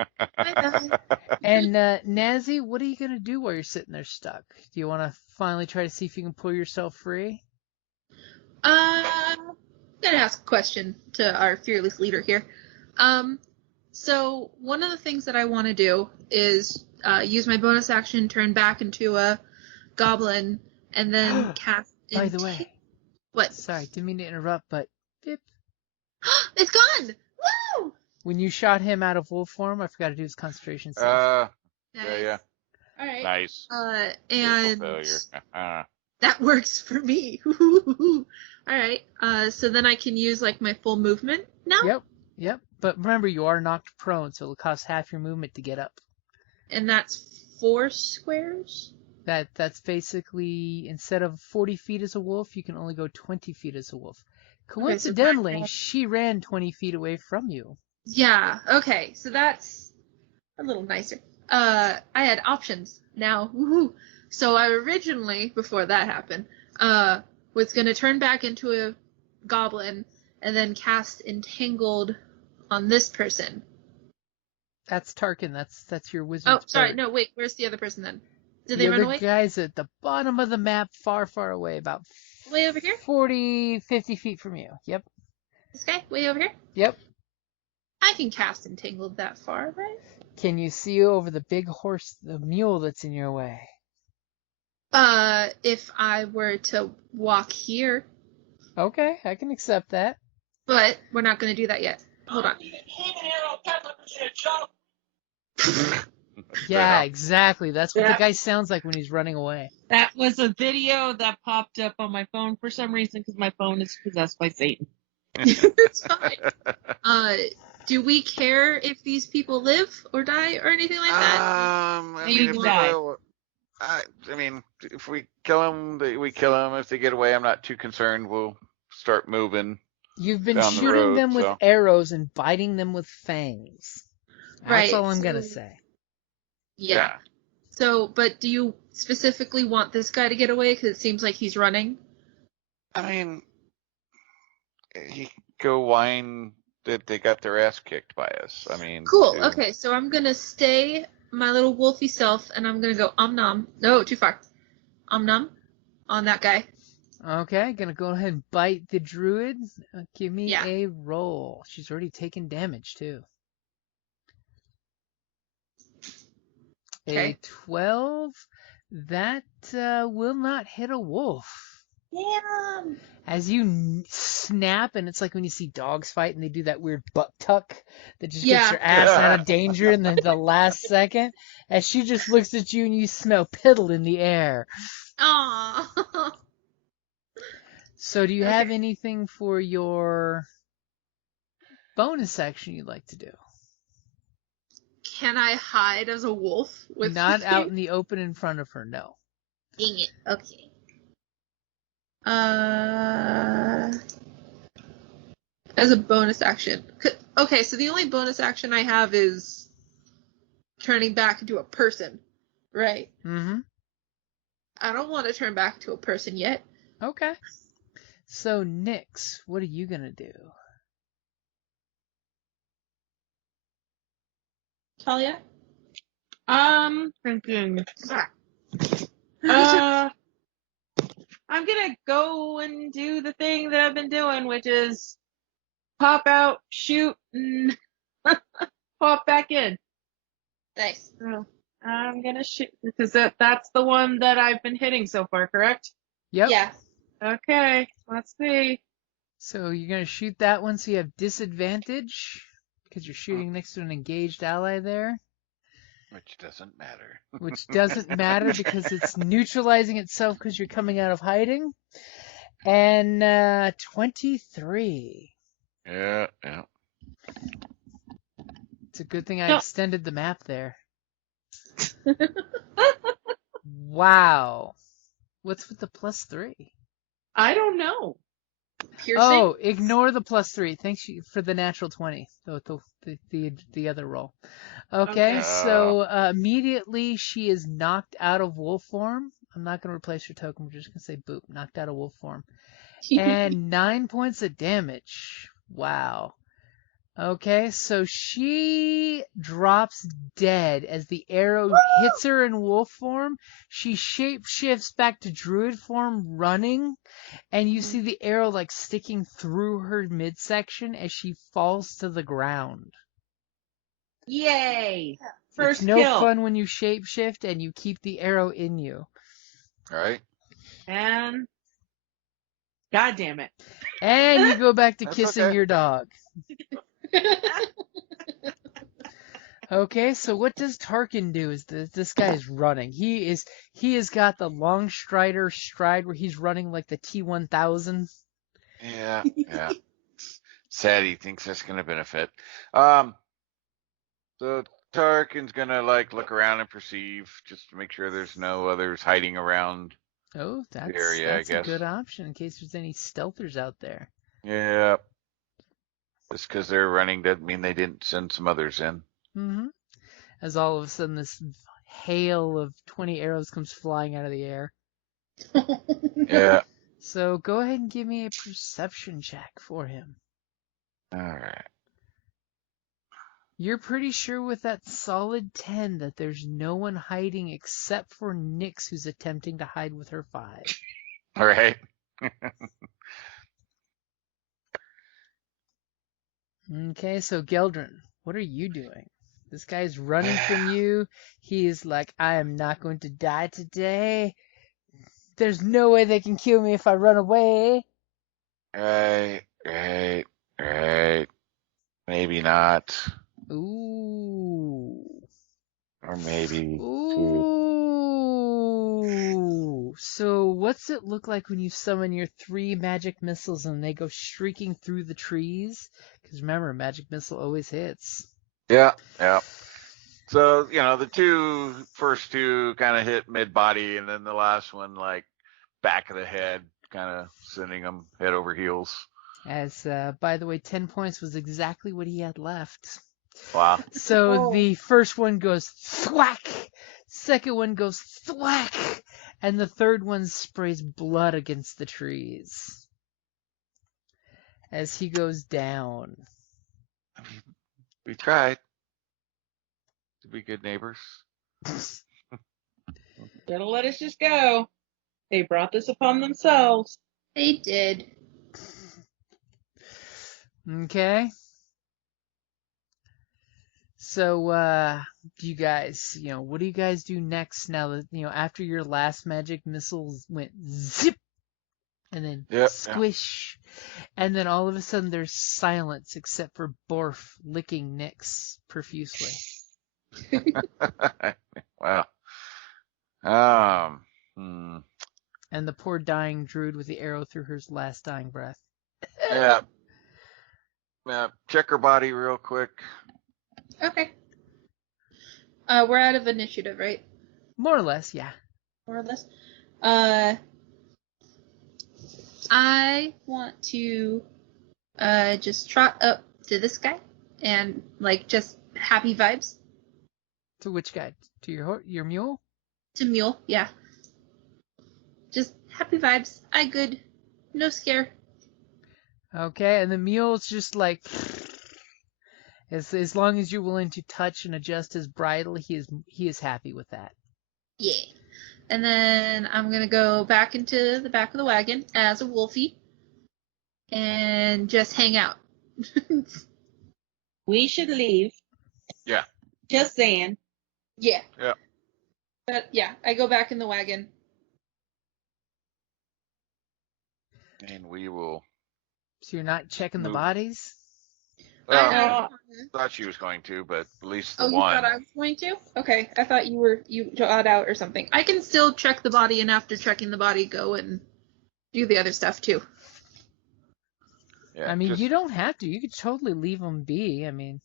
And Naze, what are you going to do while you're sitting there stuck? Do you want to finally try to see if you can pull yourself free? I'm going to ask a question to our fearless leader here. So one of the things that I want to do is use my bonus action, turn back into a goblin, and then cast... By the way. What? Sorry, didn't mean to interrupt, but... Bip. It's gone! Woo! When you shot him out of wolf form, I forgot to do his concentration save. Yeah. All right. Nice. Critical And failure. that works for me. All right. So then I can use like my full movement now. Yep. But remember, you are knocked prone, so it'll cost half your movement to get up. And that's 4 squares. That's basically, instead of 40 feet as a wolf, you can only go 20 feet as a wolf. Coincidentally, she ran 20 feet away from you. Yeah. Okay. So that's a little nicer. I had options now. Woohoo! So I originally, before that happened, was gonna turn back into a goblin and then cast Entangled on this person. That's Tarkin. That's your wizard's Oh, sorry. bird. No, wait. Where's the other person then? Did they run away? The guy's at the bottom of the map, far, far away, about Way over here? 40, 50 feet from you. Yep. This guy? Way over here? Yep. I can cast Entangled that far, right? Can you see over the big horse, the mule that's in your way? If I were to walk here. Okay, I can accept that. But we're not going to do that yet. Hold on. Yeah, exactly. That's what the guy sounds like when he's running away. That was a video that popped up on my phone for some reason because my phone is possessed by Satan. It's fine. Do we care if these people live or die or anything like that? I mean, if we kill them, we kill them. If they get away, I'm not too concerned. We'll start moving. You've been down the shooting road, them with so. arrows and biting them with fangs. That's Right, all I'm so- going to say. Yeah. So, but do you specifically want this guy to get away? Because it seems like he's running. I mean, he go whine that they got their ass kicked by us. I mean, Cool. yeah. Okay, so I'm going to stay my little wolfy self, and I'm going to go nom. No, too far. Nom on that guy. Okay, going to go ahead and bite the druid. Give me Yeah. a roll. She's already taken damage, too. Okay. A 12. That will not hit a wolf. Damn. As you snap, and it's like when you see dogs fight and they do that weird butt tuck that just gets Yeah. your ass out of danger in the last second. As she just looks at you and you smell piddle in the air. Aww. So do you have Okay. anything for your bonus action you'd like to do? Can I hide as a wolf with Not you? out in the open in front of her, no. Dang it. Okay. As a bonus action. Okay, so the only bonus action I have is turning back into a person, right? Mm-hmm. I don't want to turn back to a person yet. Okay. So, Nyx, what are you going to do? Talia? Thinking. I'm gonna go and do the thing that I've been doing, which is pop out, shoot, and pop back in. Nice. So I'm gonna shoot because that's the one that I've been hitting so far, correct? Yep. Yeah. Okay, let's see. So you're going to shoot that one, so you have disadvantage because you're shooting next to an engaged ally there, Which doesn't matter. which doesn't matter because it's neutralizing itself because you're coming out of hiding. And 23. Yeah. It's a good thing I No. extended the map there. Wow. What's with the +3? I don't know. Piercing? Oh, ignore the +3. Thanks for the natural 20. The other roll. Okay, Okay. so immediately she is knocked out of wolf form. I'm not going to replace her token. We're just going to say boop, knocked out of wolf form. And 9 points of damage. Wow. Okay, so she drops dead as the arrow hits her in wolf form. She shapeshifts back to druid form running, and you see the arrow like sticking through her midsection as she falls to the ground. Yay! First It's no kill. fun when you shapeshift and you keep the arrow in you. All right. And God damn it. And you go back to That's kissing okay. your dog. Okay, so what does Tarkin do? Is this guy is running? He has got the long stride where he's running like the T-1000. Yeah, yeah. Sad he thinks that's going to benefit. So Tarkin's going to like look around and perceive just to make sure there's no others hiding around Oh, the area, I that's a guess. good option in case there's any stealthers out there. Yeah. Just because they're running doesn't mean they didn't send some others in. Mm-hmm. As all of a sudden this hail of 20 arrows comes flying out of the air. Yeah. So go ahead and give me a perception check for him. All right. You're pretty sure with that solid 10 that there's no one hiding except for Nyx, who's attempting to hide with her 5. All right. Okay, so Geldran, what are you doing? This guy's running from you. He is like, I am not going to die today. There's no way they can kill me if I run away. Right. Maybe not. Ooh. Or maybe two. Ooh. So what's it look like when you summon your 3 magic missiles and they go shrieking through the trees? Because remember, magic missile always hits. Yeah. So, the first two kind of hit mid-body, and then the last one, like, back of the head, kind of sending them head over heels. As, by the way, 10 points was exactly what he had left. Wow. So the first one goes thwack, second one goes thwack, and the third one sprays blood against the trees as he goes down. I mean, we tried to be good neighbors. Don't let us just go. They brought this upon themselves. They did. Okay. So, do you guys, what do you guys do next now that, after your last magic missiles went zip and then squish, and then all of a sudden there's silence except for Borf licking Nyx profusely. Wow. And the poor dying druid with the arrow through her last dying breath. Yeah. Check her body real quick. Okay. We're out of initiative, right? More or less, yeah. More or less. I want to just trot up to this guy and just happy vibes. To which guy? To your mule? To mule, yeah. Just happy vibes. I good. No scare. Okay, and the mule's just like, as long as you're willing to touch and adjust his bridle, he is happy with that. Yeah. And then I'm gonna go back into the back of the wagon as a wolfie and just hang out. We should leave. Yeah. Just saying. Yeah. Yeah. But yeah, I go back in the wagon. And we will. So you're not checking the bodies? I thought she was going to, but at least the one. Oh, you thought I was going to? Okay, I thought you got out or something. I can still check the body, and after checking the body, go and do the other stuff too. Yeah, I mean, you don't have to. You could totally leave them be. I mean.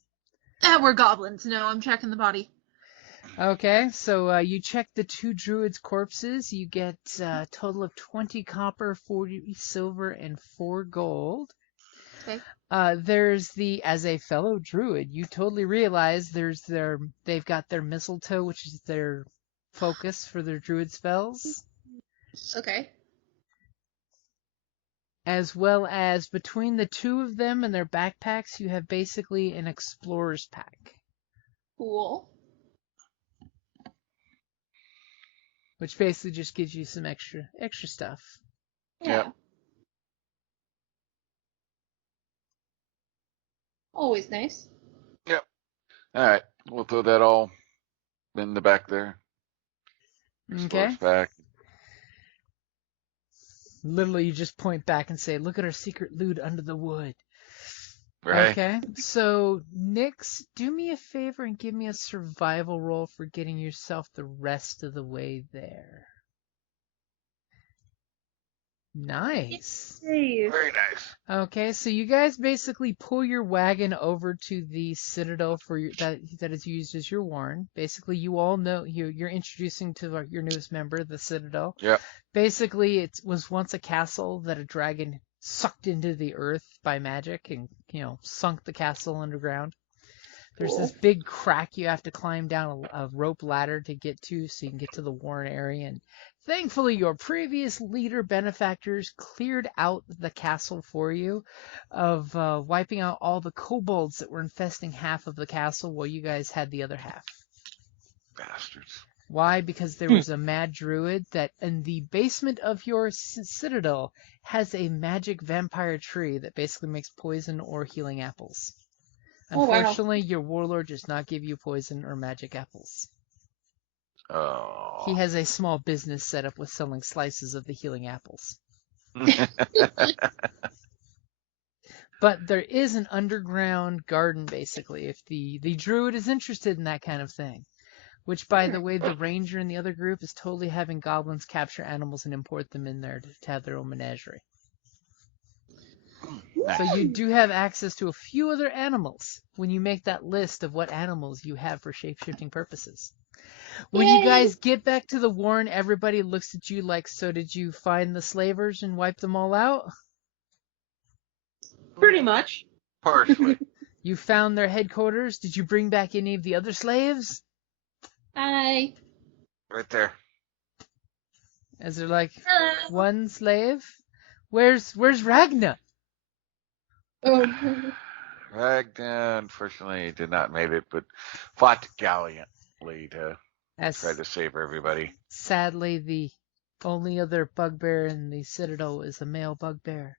We're goblins. No, I'm checking the body. Okay, so you check the 2 druids' corpses. You get a total of 20 copper, 40 silver, and 4 gold. Okay. As a fellow druid, you totally realize they've got their mistletoe, which is their focus for their druid spells. Okay. As well as between the 2 of them and their backpacks, you have basically an explorer's pack. Cool. Which basically just gives you some extra stuff. Yeah. Yep. Always nice. Yep. All right. We'll throw that all in the back there. Okay. Back. Literally, you just point back and say, "Look at our secret loot under the wood." Right? Okay, so Nix, do me a favor and give me a survival roll for getting yourself the rest of the way there. Nice. Hey. Very nice. Okay, so you guys basically pull your wagon over to the citadel for that is used as your warren. Basically, you all know you're introducing to your newest member the citadel. Yep. Basically, it was once a castle that a dragon sucked into the earth by magic and sunk the castle underground. There's this big crack you have to climb down a rope ladder to get to so you can get to the warren area. And thankfully, your previous leader benefactors cleared out the castle for you of wiping out all the kobolds that were infesting half of the castle while you guys had the other half. Bastards. Why? Because there was a mad druid that in the basement of your citadel has a magic vampire tree that basically makes poison or healing apples. Oh, wow. Unfortunately, your warlord does not give you poison or magic apples. Oh. He has a small business set up with selling slices of the healing apples. But there is an underground garden, basically, if the druid is interested in that kind of thing. Which, by the way, the ranger in the other group is totally having goblins capture animals and import them in there to have their own menagerie. So you do have access to a few other animals when you make that list of what animals you have for shape-shifting purposes. When you guys get back to the warren, everybody looks at you like, so did you find the slavers and wipe them all out? Pretty much. Partially. You found their headquarters? Did you bring back any of the other slaves? Hi. Right there. As they're like, Hello. one slave? Where's Ragna? Oh. Ragna, unfortunately, did not make it, but fought gallantly to As try to save everybody. sadly, the only other bugbear in the citadel is a male bugbear.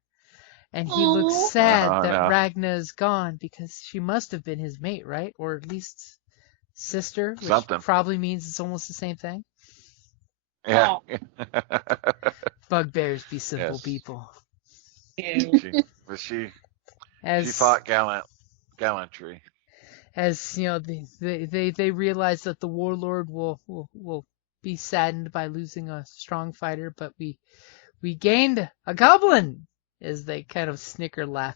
And he looks Aw. sad Oh, that no. Ragna is gone because she must have been his mate, right? Or at least sister, which Something. probably means it's almost the same thing. Yeah. Bugbears be simple Yes. people. she As fought gallantry. as they realize that the warlord will be saddened by losing a strong fighter, but we gained a goblin. As they kind of snicker, laugh.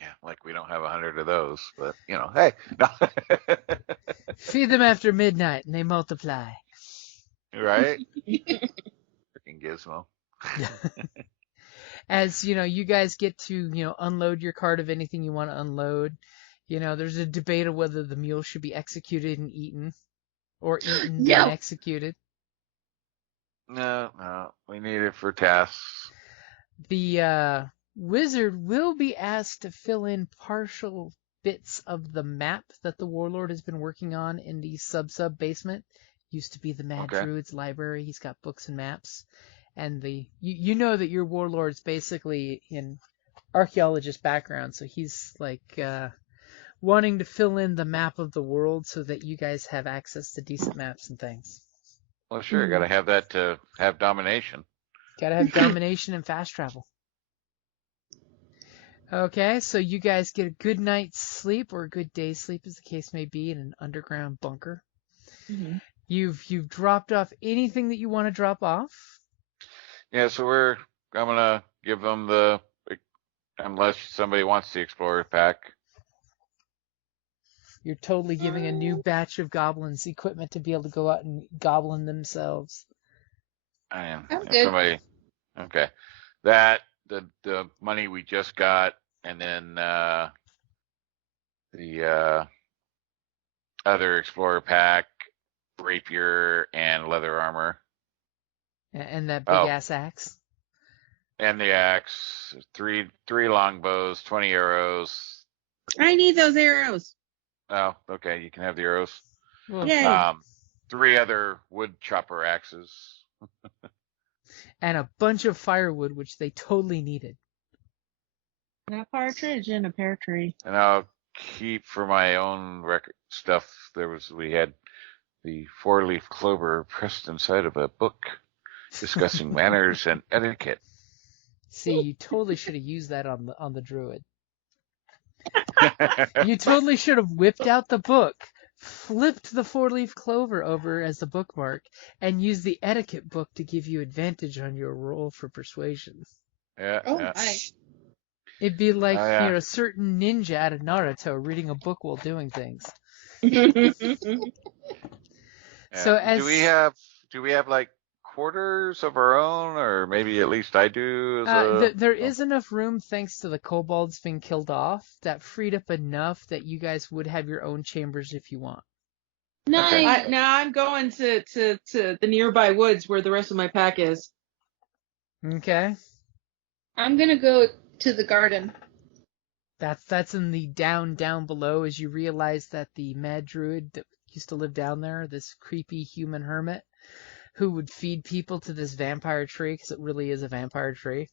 Yeah, like we don't have 100 of those, but hey. No. Feed them after midnight and they multiply. Right? Freaking Gizmo. As you guys get to unload your cart of anything you want to unload. There's a debate of whether the mule should be executed and eaten, or eaten No. and executed. No, we need it for tasks. The wizard will be asked to fill in partial bits of the map that the warlord has been working on in the sub basement. Used to be the Mad Okay. Druid's library. He's got books and maps. And you know that your warlord's basically in archaeologist background, so he's like wanting to fill in the map of the world so that you guys have access to decent maps and things. Well, sure, got to have that to have domination. Gotta have domination and fast travel. Okay, so you guys get a good night's sleep or a good day's sleep, as the case may be, in an underground bunker. Mm-hmm. You've dropped off anything that you want to drop off. Yeah, so I'm gonna give them unless somebody wants the Explorer pack. You're totally giving a new batch of goblins equipment to be able to go out and goblin themselves. I am. I'm If good. somebody, okay. That the money we just got, and then the other Explorer pack, rapier, and leather armor, And that big ass axe. and the axe, three longbows, 20 arrows. I need those arrows. Oh, okay, you can have the arrows. Well, Yay. 3 other wood chopper axes. and a bunch of firewood, which they totally needed. And a partridge in a pear tree. And I'll keep for my own record stuff. We had the 4-leaf clover pressed inside of a book discussing manners and etiquette. See, you totally should have used that on the druid. You totally should have whipped out the book, flipped the four-leaf clover over as the bookmark, and used the etiquette book to give you advantage on your roll for persuasion. Yeah, Oh yeah. my. It'd be like, Oh, yeah. a certain ninja out of Naruto reading a book while doing things. Yeah. So do we have like quarters of our own, or maybe at least I do? There is enough room, thanks to the kobolds being killed off, that freed up enough that you guys would have your own chambers if you want. Nice. Now I'm going to the nearby woods where the rest of my pack is. Okay. I'm gonna go to the garden. That's in the down below, as you realize that the mad druid that used to live down there, this creepy human hermit, who would feed people to this vampire tree, because it really is a vampire tree.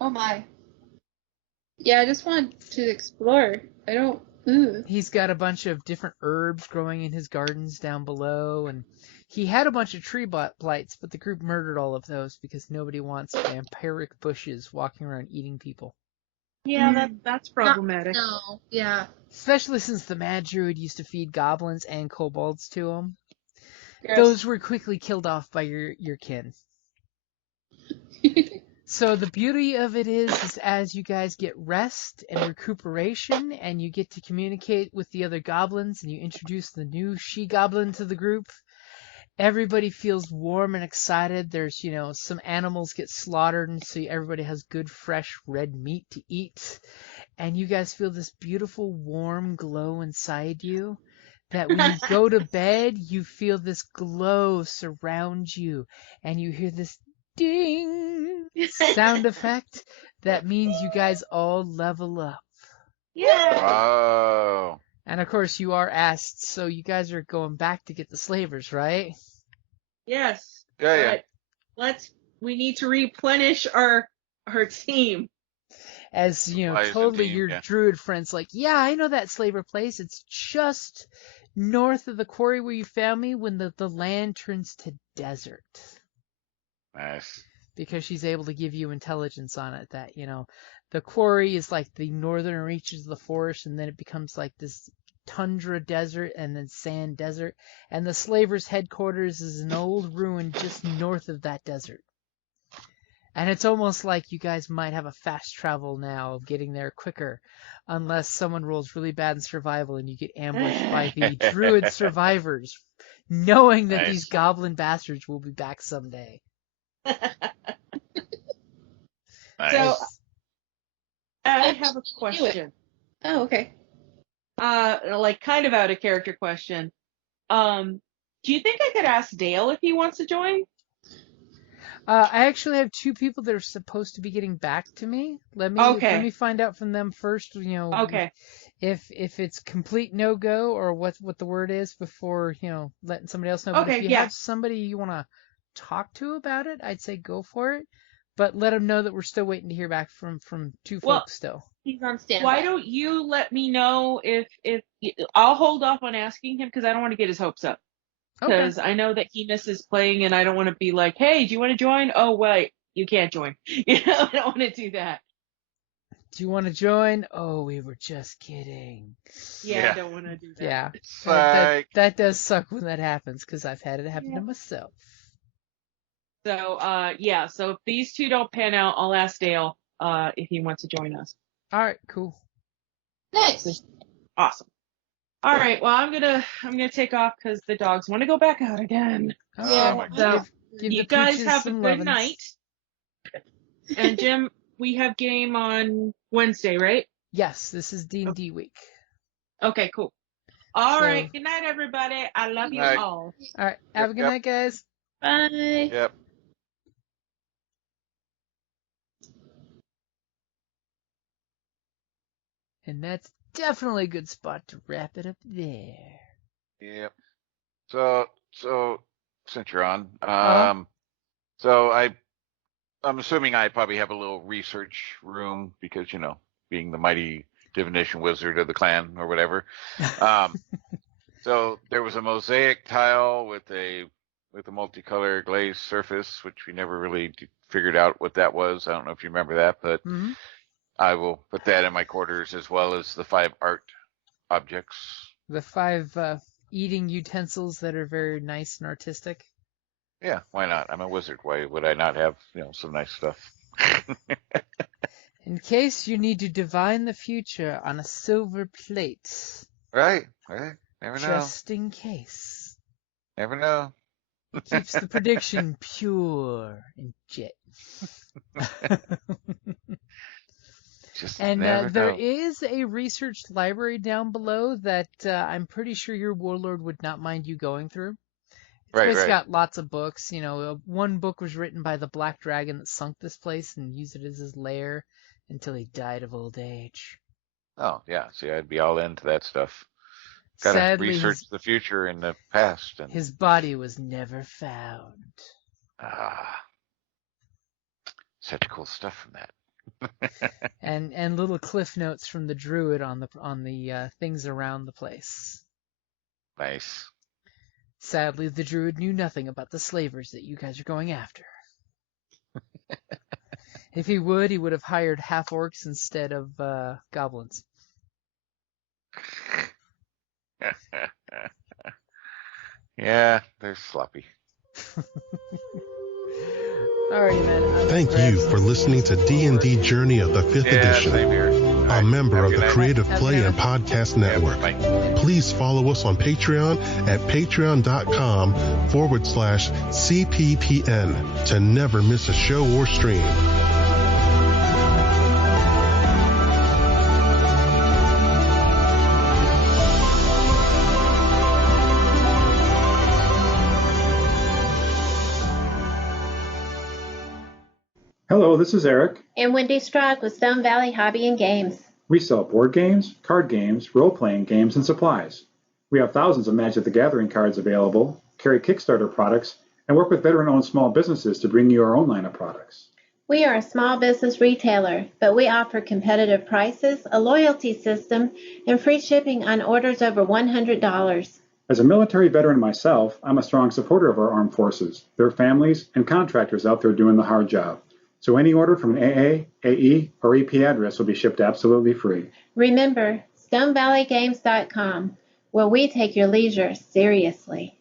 Oh my. Yeah, I just want to explore. I don't. Ooh. He's got a bunch of different herbs growing in his gardens down below, and he had a bunch of tree blights, but the group murdered all of those because nobody wants vampiric bushes walking around eating people. Yeah, that's problematic. No. Yeah. Especially since the mad druid used to feed goblins and kobolds to him. Gross. Those were quickly killed off by your kin. So the beauty of it is as you guys get rest and recuperation, and you get to communicate with the other goblins, and you introduce the new she-goblin to the group, everybody feels warm and excited. There's, some animals get slaughtered, and so everybody has good, fresh, red meat to eat. And you guys feel this beautiful, warm glow inside you, that when you go to bed, you feel this glow surround you, and you hear this ding sound effect that means you guys all level up. Yeah. Wow. And of course you are asked, so you guys are going back to get the slavers, right? Yes. Yeah. We need to replenish our team. As totally team, your yeah. druid friends like, yeah, I know that slaver place. It's just north of the quarry where you found me when the land turns to desert. Nice. Because she's able to give you intelligence on it that, the quarry is like the northern reaches of the forest, and then it becomes like this tundra desert and then sand desert. And the slavers' headquarters is an old ruin just north of that desert. And it's almost like you guys might have a fast travel now of getting there quicker, unless someone rolls really bad in survival and you get ambushed by the druid survivors, knowing that these goblin bastards will be back someday. Nice. So, I have a question. Oh, okay. Like kind of out of character question. Do you think I could ask Dale if he wants to join? I actually have two people that are supposed to be getting back to me. Let me find out from them first. Okay. If it's complete no go or what the word is before letting somebody else know. But Okay, if you have somebody you want to talk to about it, I'd say go for it. But let them know that we're still waiting to hear back from two folks still. He's on standby. Why don't you let me know if I'll hold off on asking him because I don't want to get his hopes up. Because I know that he misses playing, and I don't want to be like, hey, do you want to join? Oh, wait, you can't join. I don't want to do that. Do you want to join? Oh, we were just kidding. Yeah. I don't want to do that. Yeah. That does suck when that happens, because I've had it happen to myself. So, so if these two don't pan out, I'll ask Dale if he wants to join us. All right, cool. Nice. Awesome. All right, well, I'm gonna take off because the dogs want to go back out again. Yeah. So give you the guys pooches have a some good lovin's. night. And Jim, we have game on Wednesday, right? Yes, this is D&D week. Okay, cool. All right, good night, everybody. I love you all. All right, have a good night, guys. Bye. Yep. And that's definitely a good spot to wrap it up there. Yep. So since you're on, so I'm assuming I probably have a little research room because being the mighty divination wizard of the clan or whatever. So there was a mosaic tile with a multicolored glazed surface, which we never really figured out what that was. I don't know if you remember that, but I will put that in my quarters as well as the 5 art objects. The 5 eating utensils that are very nice and artistic. Yeah, why not? I'm a wizard. Why would I not have, some nice stuff? In case you need to divine the future on a silver plate. Right. Never know. Just in case. Never know. It keeps the prediction pure and jet. Just And never there know. is a research library down below that I'm pretty sure your warlord would not mind you going through. It's basically got lots of books. One book was written by the Black Dragon that sunk this place and used it as his lair until he died of old age. Oh, yeah. See, I'd be all into that stuff. Gotta Sadly, research the future and the past. And his body was never found. Such cool stuff from that. and little cliff notes from the Druid on the things around the place. Nice. Sadly, the Druid knew nothing about the slavers that you guys are going after. If he would have hired half-orcs instead of goblins. Yeah, they're sloppy. Alrighty, man. Thank you for listening to D&D Journey of the 5th Edition, Same here. a member of the Creative Have a Play good and night. Podcast Network. Bye. Please follow us on Patreon at patreon.com/CPPN to never miss a show or stream. Hello, this is Eric. And Wendy Strock with Stone Valley Hobby and Games. We sell board games, card games, role-playing games, and supplies. We have thousands of Magic the Gathering cards available, carry Kickstarter products, and work with veteran-owned small businesses to bring you our own line of products. We are a small business retailer, but we offer competitive prices, a loyalty system, and free shipping on orders over $100. As a military veteran myself, I'm a strong supporter of our armed forces, their families, and contractors out there doing the hard job. So any order from an AA, AE, or EP address will be shipped absolutely free. Remember, StoneValleyGames.com, where we take your leisure seriously.